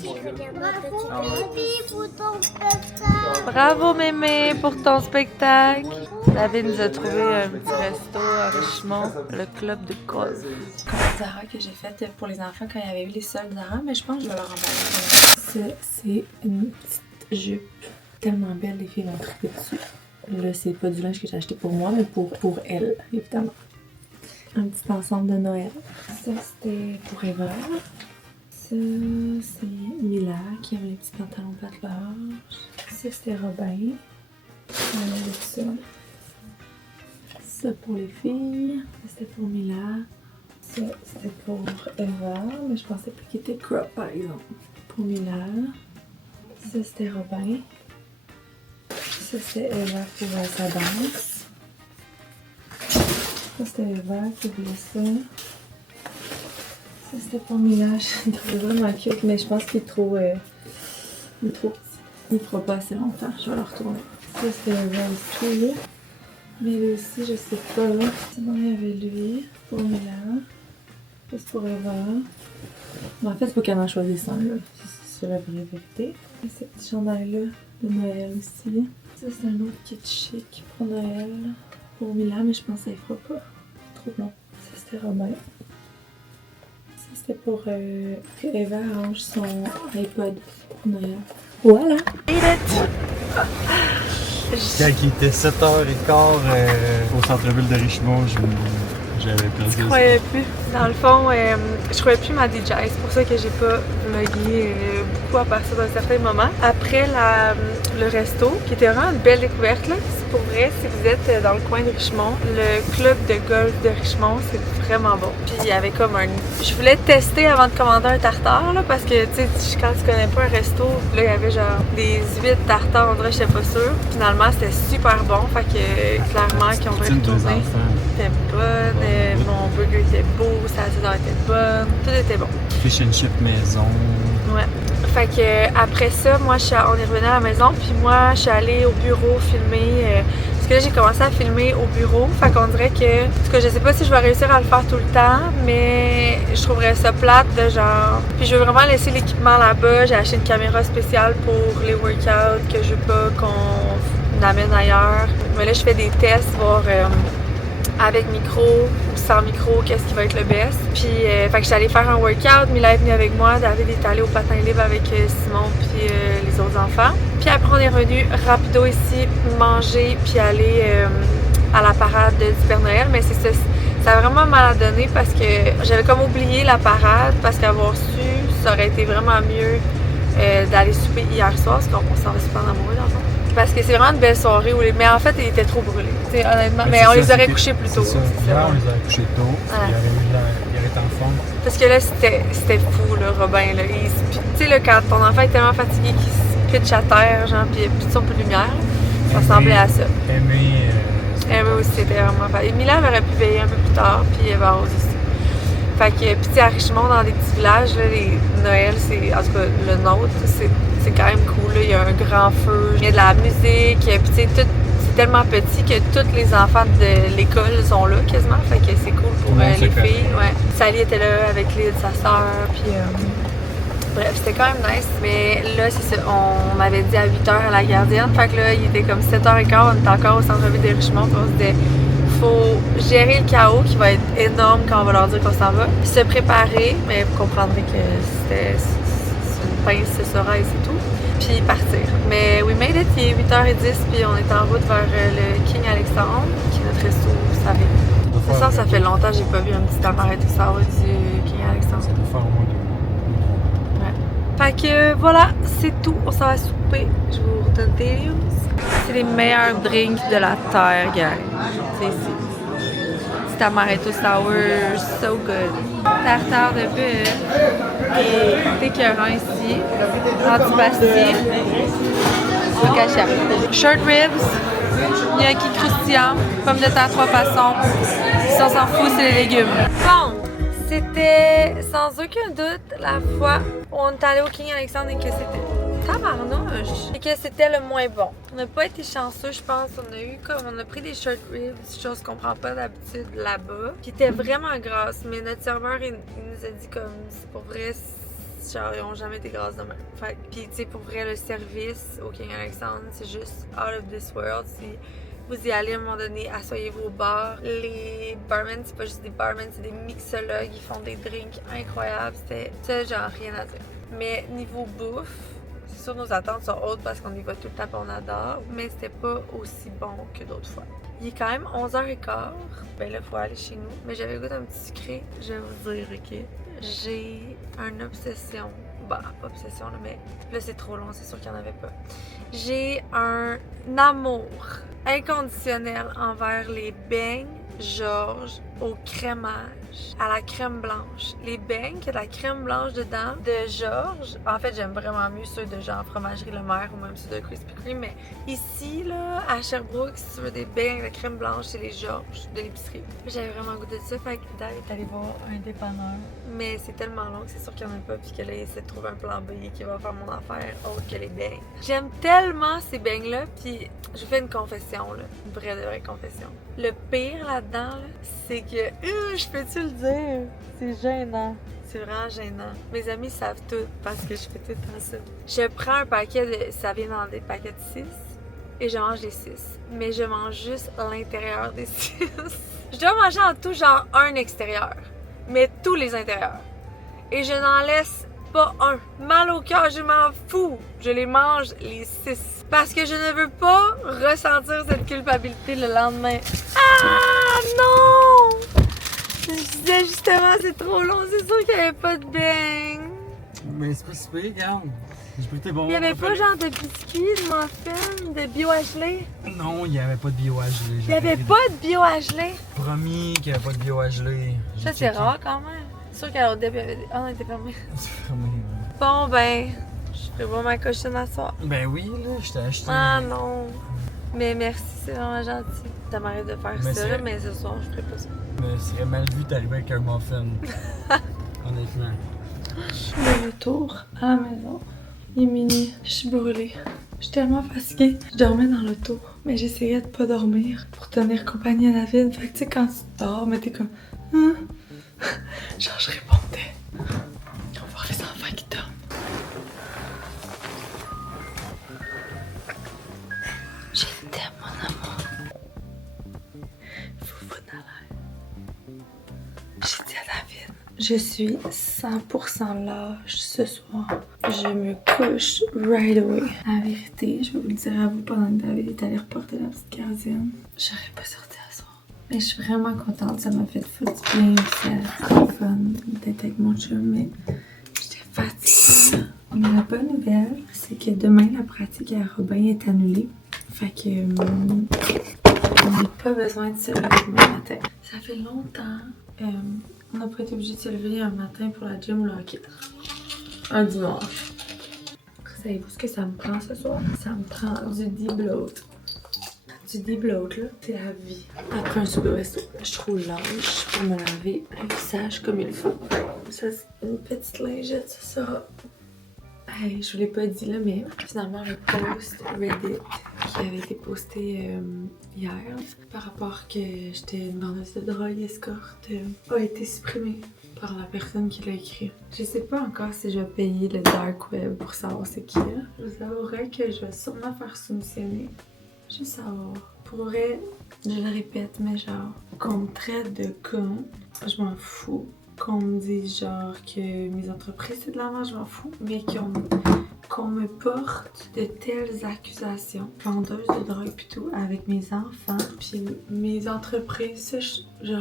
Bravo Bibi pour ton spectacle. Bravo Mémé pour ton spectacle. David nous a trouvé un petit resto à Richemont, le club de golf. Comme Zara que j'ai fait pour les enfants quand il y avait eu les soldes Zara, mais je pense que je vais leur emballer. Ça, c'est une petite jupe tellement belle, les filles vont triper dessus. Là, c'est pas du linge que j'ai acheté pour moi, mais pour elle, évidemment. Un petit ensemble de Noël. Ça, c'était pour Eva. Ça, c'est Mila qui aime les petits pantalons pattes larges. Ça, c'était Robin. On avait ça. Ça pour les filles. Ça, c'était pour Mila. Ça, c'était pour Eva. Mais je pensais plus qu'il était crop, par exemple. Pour Mila. Ça, c'était Robin. Ça, c'était Eva pour sa danse. Ça, c'était Eva qui voulait ça. Ça, c'était pour Mila. Je le trouvais vraiment cute, mais je pense qu'il est trop petit. Il ne fera pas assez longtemps. Je vais le retourner. Ça, c'était Eva aussi. Mais lui aussi, je sais pas. C'est bon, il y avait lui. Pour Mila. Ça, c'est pour Eva. Bon, en fait, c'est pas qu'elle en choisisse un, là. C'est la vraie vérité. Et ce petit chandail-là de Noël aussi. Ça, c'est un autre kit chic pour Noël. Pour Mila, mais je pense qu'elle ne fera pas. Trop long. Ça, c'était Robin. Ça, c'était pour que Eva range son iPod pour Noël. Voilà! Quand il était 7h15 au centre-ville de Richemont, j'avais perdu. Je croyais plus. Dans le fond, je croyais plus ma DJI. C'est pour ça que j'ai pas vlogué beaucoup à partir d'un certain moment. Après le resto, qui était vraiment une belle découverte, là. Pour vrai, si vous êtes dans le coin de Richemont, le club de golf de Richemont, c'est vraiment bon. Puis il y avait comme un... Je voulais tester avant de commander un tartare, là, parce que, tu sais, quand tu connais pas un resto, là, il y avait genre des huîtres tartares, on dirait, j'étais pas sûre. Finalement, c'était super bon, fait que clairement, qu'ils ont voulu retourner. C'était bonne, mon burger était beau, sa saison était bonne, tout était bon. Fish and chip maison. Ouais. Fait que après ça, moi, on est revenu à la maison, puis moi, je suis allée au bureau filmer. Parce que là, j'ai commencé à filmer au bureau. Fait qu'on dirait que... En tout cas, je sais pas si je vais réussir à le faire tout le temps, mais je trouverais ça plate de genre... Puis je veux vraiment laisser l'équipement là-bas. J'ai acheté une caméra spéciale pour les workouts que je veux pas qu'on amène ailleurs. Mais là, je fais des tests, voir avec micro ou sans micro, qu'est-ce qui va être le best. Puis Fait que j'étais allée faire un workout, Mila est venue avec moi, David est allé au patin libre avec Simon puis les autres enfants. Puis après on est revenu rapido ici, manger puis aller à la parade du Père Noël, mais c'est ça. Ça a vraiment mal à donner parce que j'avais comme oublié la parade parce qu'avoir su, ça aurait été vraiment mieux d'aller souper hier soir parce qu'on s'en va super en amoureux dans le fond. Parce que c'est vraiment une belle soirée, mais en fait, ils étaient trop brûlés, honnêtement. Mais on les aurait couchés plus tôt. C'est ça. Hier, on les aurait couchés tôt. Ouais. Il aurait été en forme. Parce que là, c'était fou, là, Robin. Là. Tu sais, là, quand ton enfant est tellement fatigué qu'il se pitche à terre, genre, puis il n'y a plus de son, plus de lumière, ça ressemblait à ça. Aimé aussi, c'était vraiment fatigué. Mila aurait pu veiller un peu plus tard, puis Eva Rose aussi. Fait que, puis tu sais, à Richemont, dans des petits villages, là, les Noël, c'est, en tout cas, le nôtre, c'est quand même cool, là. Il y a un grand feu, il y a de la musique, puis tu sais, c'est tellement petit que tous les enfants de l'école sont là, quasiment, fait que c'est cool pour les filles, ouais. Sally était là avec Lyd, sa sœur, puis bref, c'était quand même nice, mais là, c'est ça, on m'avait dit à 8h à la gardienne, fait que là, il était comme 7h15, on était encore au centre-ville de Richemont, puis on se disait, faut gérer le chaos qui va être énorme quand on va leur dire qu'on s'en va, se préparer, mais vous comprendrez que c'est une pince, ce sera et c'est tout, puis partir. Mais we made it, il est 8h10, puis on est en route vers le King Alexandre, qui est notre resto, vous savez. Ça fait longtemps que j'ai pas vu un petit amaretto sour du King Alexandre. Ça doit faire au moins 2 mois. Fait que voilà, c'est tout, on s'en va souper, je vous redonne des news. C'est les meilleurs drinks de la terre, gang. C'est ici. Petit amaretto sour, so good. Tartare de bœuf et écœurant ici. Antipasti. Focaccia. Short ribs, gnocchi croustillant, pommes de terre 3 façons. Si on s'en fout, c'est les légumes. Bon, c'était sans aucun doute la fois où on est allé au King Alexandre et que c'était tabarnouche et que c'était le moins bon. On n'a pas été chanceux, je pense. On a pris des short ribs, chose qu'on prend pas d'habitude là-bas, qui était vraiment grasse. Mais notre serveur, il nous a dit comme, c'est pour vrai, genre, ils ont jamais été grasses de même. Fait puis, tu sais, pour vrai, le service au King Alexandre, c'est juste out of this world. Si vous y allez à un moment donné, asseyez-vous au bar. Les barmen, c'est pas juste des barmen, c'est des mixologues. Ils font des drinks incroyables. C'était ça, genre, rien à dire. Mais niveau bouffe, c'est sûr nos attentes sont hautes parce qu'on y va tout le temps et on adore, mais c'était pas aussi bon que d'autres fois. Il est quand même 11h15, ben là, il faut aller chez nous. Mais j'avais le goût d'un petit sucré, je vais vous dire, ok? J'ai une obsession, bah, pas obsession là, mais là c'est trop long, c'est sûr qu'il n'y en avait pas. J'ai un amour inconditionnel envers les beignes Georges au crémage, à la crème blanche. Les beignes qui a de la crème blanche dedans de Georges, en fait j'aime vraiment mieux ceux de genre fromagerie Le Maire ou même ceux de Krispy Kreme, mais ici là à Sherbrooke, si tu veux des beignes de crème blanche, c'est les Georges de l'épicerie. J'avais vraiment le goût de ça, fait que Dave est allé voir un dépanneur, mais c'est tellement long que c'est sûr qu'il n'y en a pas, puis que là il essaie de trouver un plan B qui va faire mon affaire autre que les beignes. J'aime tellement ces beignes là, puis je vous fais une confession là, une vraie confession. Le pire là-dedans, là, c'est que je peux-tu le dire? C'est gênant. C'est vraiment gênant. Mes amis savent tout parce que je fais tout le temps ça. Je prends un paquet de... Ça vient dans des paquets de 6 et je mange les 6. Mais je mange juste l'intérieur des 6. Je dois manger en tout genre un extérieur. Mais tous les intérieurs. Et je n'en laisse pas un. Mal au cœur, je m'en fous. Je les mange les 6. Parce que je ne veux pas ressentir cette culpabilité le lendemain. Ah non! Je disais justement, c'est trop long, c'est sûr qu'il n'y avait pas de beignes. Mais c'est pas si pire, regarde. J'ai pris tes bonbons. Il n'y avait pas genre de biscuits, de muffins, de bio-gelé? Non, il n'y avait pas de bio-gelé. Il n'y avait pas de bio-gelé? Promis qu'il n'y avait pas de bio-gelé. Ça, c'est rare quand même. C'est sûr qu'au début, on était fermé. C'est fermé. Bon, ben, je ferai pas ma cochonne à soir. Ben oui, là, je t'ai acheté. Ah non. Mais merci, c'est vraiment gentil. Ça m'arrête de faire mais ça, là, mais ce soir, je ferai pas ça. Mais ce serait mal vu d'arriver avec un muffin. Honnêtement. Je suis de retour à la maison. Il est minuit. Je suis brûlée. Je suis tellement fatiguée. Je dormais dans l'auto, mais j'essayais de pas dormir pour tenir compagnie à David. Fait que tu sais, quand tu dors, mais t'es comme... Hein? Genre, je répondais. On va voir les enfants qui dorment. Je t'aime, mon amour. J'ai dit à David, Je suis 100% lâche ce soir. Je me couche right away. La vérité, je vais vous le dire à vous pendant que David est allé reporter la petite gardienne. J'aurais pas sorti à soir. Mais je suis vraiment contente, ça m'a fait foutre bien. C'était fun d'être avec mon chum, mais j'étais fatiguée. La bonne nouvelle, c'est que demain, la pratique à Robin est annulée. Fait que on n'a pas besoin de se lever demain matin. Ça fait longtemps. On n'a pas été obligé de se lever un matin pour la gym ou le hockey. Un dimanche. Savez-vous ce que ça me prend ce soir? Ça me prend du D-bloat. Du D-bloat, là, c'est la vie. Après un souper resto, je trouve lâche pour me laver le visage comme il faut. Ça, c'est une petite lingette, c'est ça. Hey, je vous l'ai pas dit là, mais finalement le post Reddit qui avait été posté hier par rapport que j'étais une vendeuse de drogue escorte a été supprimé par la personne qui l'a écrit. Je sais pas encore si je vais payer le dark web pour savoir c'est qui. Je vous avouerai que je vais sûrement faire soumissionner. Juste savoir. Pour vrai, je le répète, mais genre, qu'on me traite de con, je m'en fous. Qu'on me dise genre que mes entreprises c'est de la merde, je m'en fous, mais qu'on me porte de telles accusations, vendeuse de drogue plutôt, avec mes enfants, puis mes entreprises, ça, je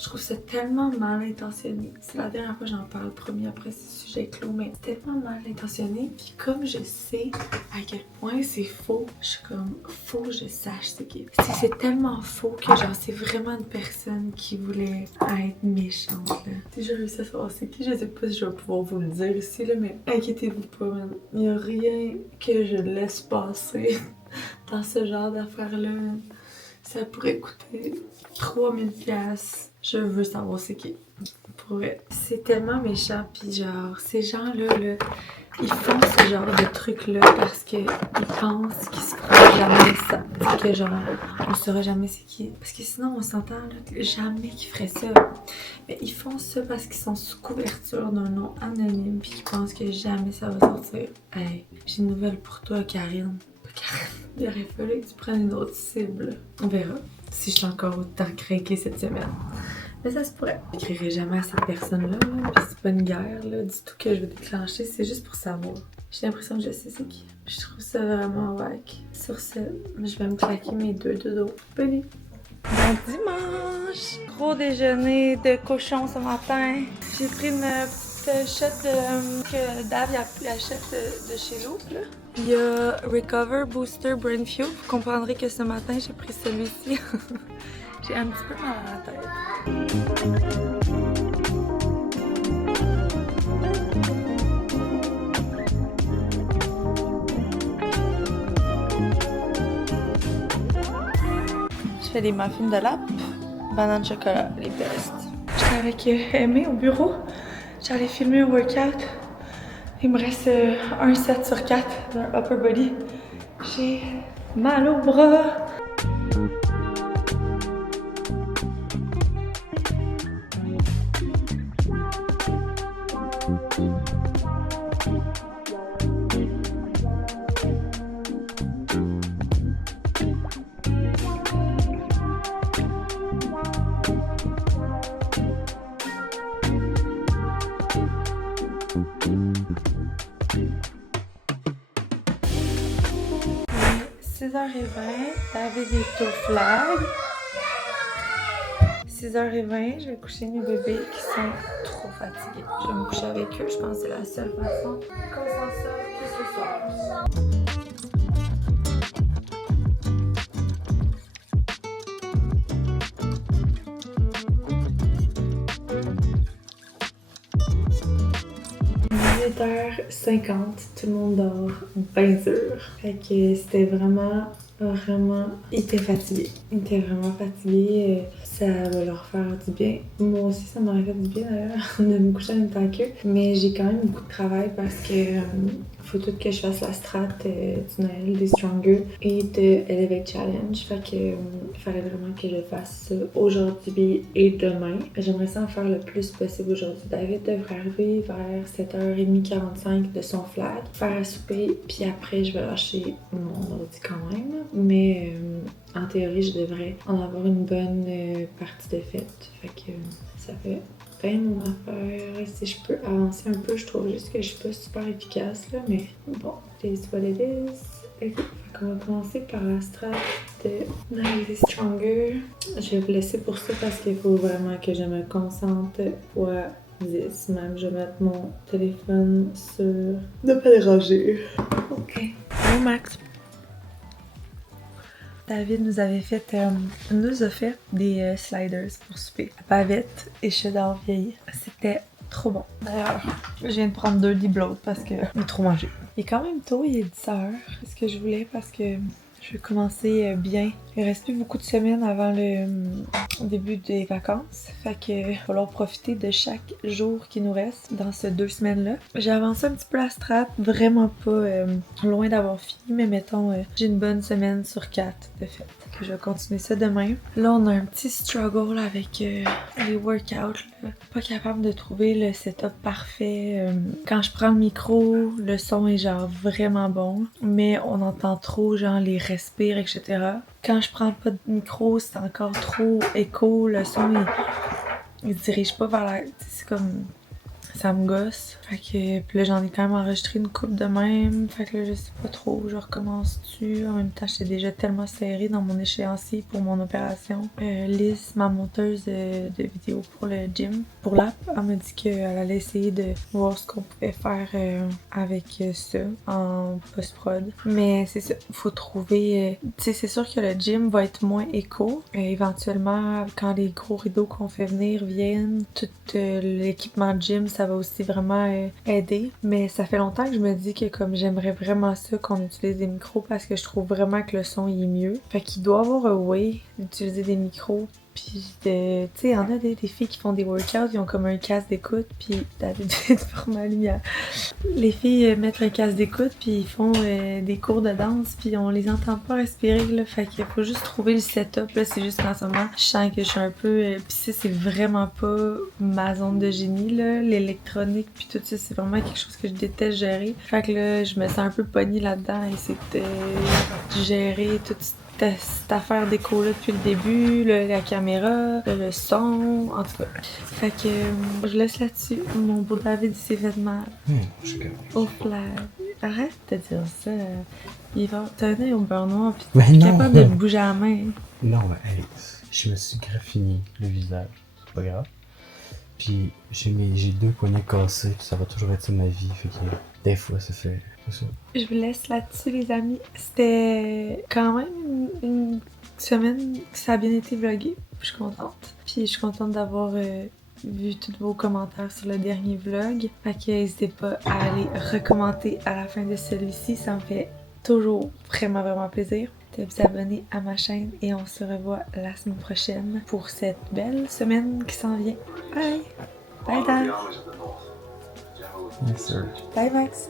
trouve ça tellement mal intentionné. C'est la dernière fois que j'en parle, promis, après ce sujet clos, mais c'est tellement mal intentionné, puis comme je sais à quel point c'est faux, je suis comme, faut que je sache ce qui est. C'est tellement faux que genre c'est vraiment une personne qui voulait être méchante, là. Si j'ai réussi à savoir c'est qui, je sais pas si je vais pouvoir vous le dire ici, là, mais inquiétez-vous pas, man. Il y a rien que je laisse passer dans ce genre d'affaires-là. Ça pourrait coûter 3000$. Je veux savoir c'est qui. Pour vrai. C'est tellement méchant, pis genre, ces gens-là, là, ils font ce genre de trucs-là parce qu'ils pensent qu'ils se feront jamais ça. Que genre, on saura jamais c'est qui. Parce que sinon, on s'entend, là, jamais qu'ils feraient ça. Mais ils font ça parce qu'ils sont sous couverture d'un nom anonyme pis qu'ils pensent que jamais ça va sortir. Hey, j'ai une nouvelle pour toi, Karine. Il aurait fallu que tu prennes une autre cible. On verra si je suis encore autant craquée cette semaine. Mais ça se pourrait. J'écrirai jamais à cette personne-là, pis c'est pas une guerre là, du tout que je veux déclencher, c'est juste pour savoir. J'ai l'impression que je sais c'est qui. Je trouve ça vraiment wack. Sur ce, je vais me claquer mes 2 dodos. Bonne nuit! Bon dimanche! Gros déjeuner de cochon ce matin. J'ai pris une petite shot que Dave il achète de chez Loop. Là. Il y a Recover Booster Brain Fuel. Vous comprendrez que ce matin, j'ai pris celui-ci. J'ai un petit peu mal à la tête. Je fais des muffins de lap, banane chocolat, les best. J'étais avec Aimé au bureau. J'allais filmer un workout. Il me reste un 7 sur 4 d'un upper body. J'ai mal au bras. David est au flag. 6h20, je vais coucher mes bébés qui sont trop fatigués. Je vais me coucher avec eux, je pense que c'est la seule façon qu'on s'en sort que ce soir. « 8h50, tout le monde dort bien dur. Fait que c'était vraiment, il était fatigué. Il était vraiment fatigué. Ça va leur faire du bien. Moi aussi, ça m'aurait fait du bien d'ailleurs de me coucher en même temps qu'eux. Mais j'ai quand même beaucoup de travail parce que faut tout que je fasse la strat du Noël, des Stronger et de Elevate Challenge. Fait que il fallait vraiment que je fasse ça aujourd'hui et demain. J'aimerais ça en faire le plus possible aujourd'hui. David devrait arriver vers 7h30, 45 de son flag, faire à souper, puis après je vais lâcher mon ordi quand même. Mais en théorie, je devrais en avoir une bonne partie de fête. Fait que ça fait bien mon affaire. Si je peux avancer un peu, je trouve juste que je suis pas super efficace, là, mais bon, it's what it is. Écoute, on va commencer par la strat de 90 Stronger. Je vais vous laisser pour ça parce qu'il faut vraiment que je me concentre fois 10. Même, je vais mettre mon téléphone sur ne pas déranger. Ok. Allô, Max. David nous a fait des sliders pour souper. Pavette et cheddar vieilli. C'était trop bon. D'ailleurs, je viens de prendre 2 D-bloat parce que j'ai trop mangé. Il est quand même tôt, il est 10h. C'est ce que je voulais parce que je vais commencer bien. Il reste plus beaucoup de semaines avant le début des vacances. Fait que il va falloir profiter de chaque jour qui nous reste dans ces 2 semaines-là. J'ai avancé un petit peu la strat, vraiment pas loin d'avoir fini, mais mettons, j'ai une bonne semaine sur 4 de fait. Que je vais continuer ça demain. Là, on a un petit struggle avec les workouts. Là. Pas capable de trouver le setup parfait. Quand je prends le micro, le son est genre vraiment bon, mais on entend trop genre les respires, etc. Quand je prends pas de micro, c'est encore trop écho. Le son, il dirige pas vers la... C'est comme... Ça me gosse. Fait que, puis là, j'en ai quand même enregistré une couple de même. Fait que là, je sais pas trop, je recommence-tu. En même temps, j'étais déjà tellement serrée dans mon échéancier pour mon opération. Liz, ma monteuse de vidéos pour le gym, pour l'app, elle m'a dit qu'elle allait essayer de voir ce qu'on pouvait faire avec ça en post-prod. Mais c'est ça, faut trouver... tu sais, c'est sûr que le gym va être moins écho. Éventuellement, quand les gros rideaux qu'on fait venir viennent, tout l'équipement de gym, ça va aussi vraiment aider. Mais ça fait longtemps que je me dis que comme j'aimerais vraiment ça qu'on utilise des micros parce que je trouve vraiment que le son il est mieux. Fait qu'il doit y avoir un way d'utiliser des micros. Puis, tu sais, il y en a des filles qui font des workouts, ils ont comme un casque d'écoute, puis David vient de fermer la lumière. Les filles mettent un casque d'écoute, puis ils font des cours de danse, puis on les entend pas respirer, là. Fait qu'il faut juste trouver le setup, là. C'est juste qu'en ce moment, je sens que je suis un peu... puis ça, c'est vraiment pas ma zone de génie, là. L'électronique, puis tout ça, c'est vraiment quelque chose que je déteste gérer. Fait que là, je me sens un peu pognée là-dedans, et c'est de gérer tout cette affaire d'écho-là depuis le début, la caméra, le son, en tout cas. Fait que je laisse là-dessus. Mon beau David, il s'est fait mal. Au flag. Arrête de dire ça. Il va tenir au beurre noir pis t'es capable de bouger la main. Non, mais hey, je me suis graffiné le visage. C'est pas grave. Puis j'ai 2 poignets cassés, puis ça va toujours être ça ma vie. Fait que des fois, ça fait... ça. Je vous laisse là-dessus, les amis. C'était quand même une semaine que ça a bien été vlogué. Je suis contente. Puis je suis contente d'avoir vu tous vos commentaires sur le dernier vlog. Fait que n'hésitez pas à aller recommander à la fin de celui-ci. Ça me fait toujours vraiment plaisir de vous abonner à ma chaîne. Et on se revoit la semaine prochaine pour cette belle semaine qui s'en vient. Bye! Bye, Dan! Yes, sir. Bye, Max!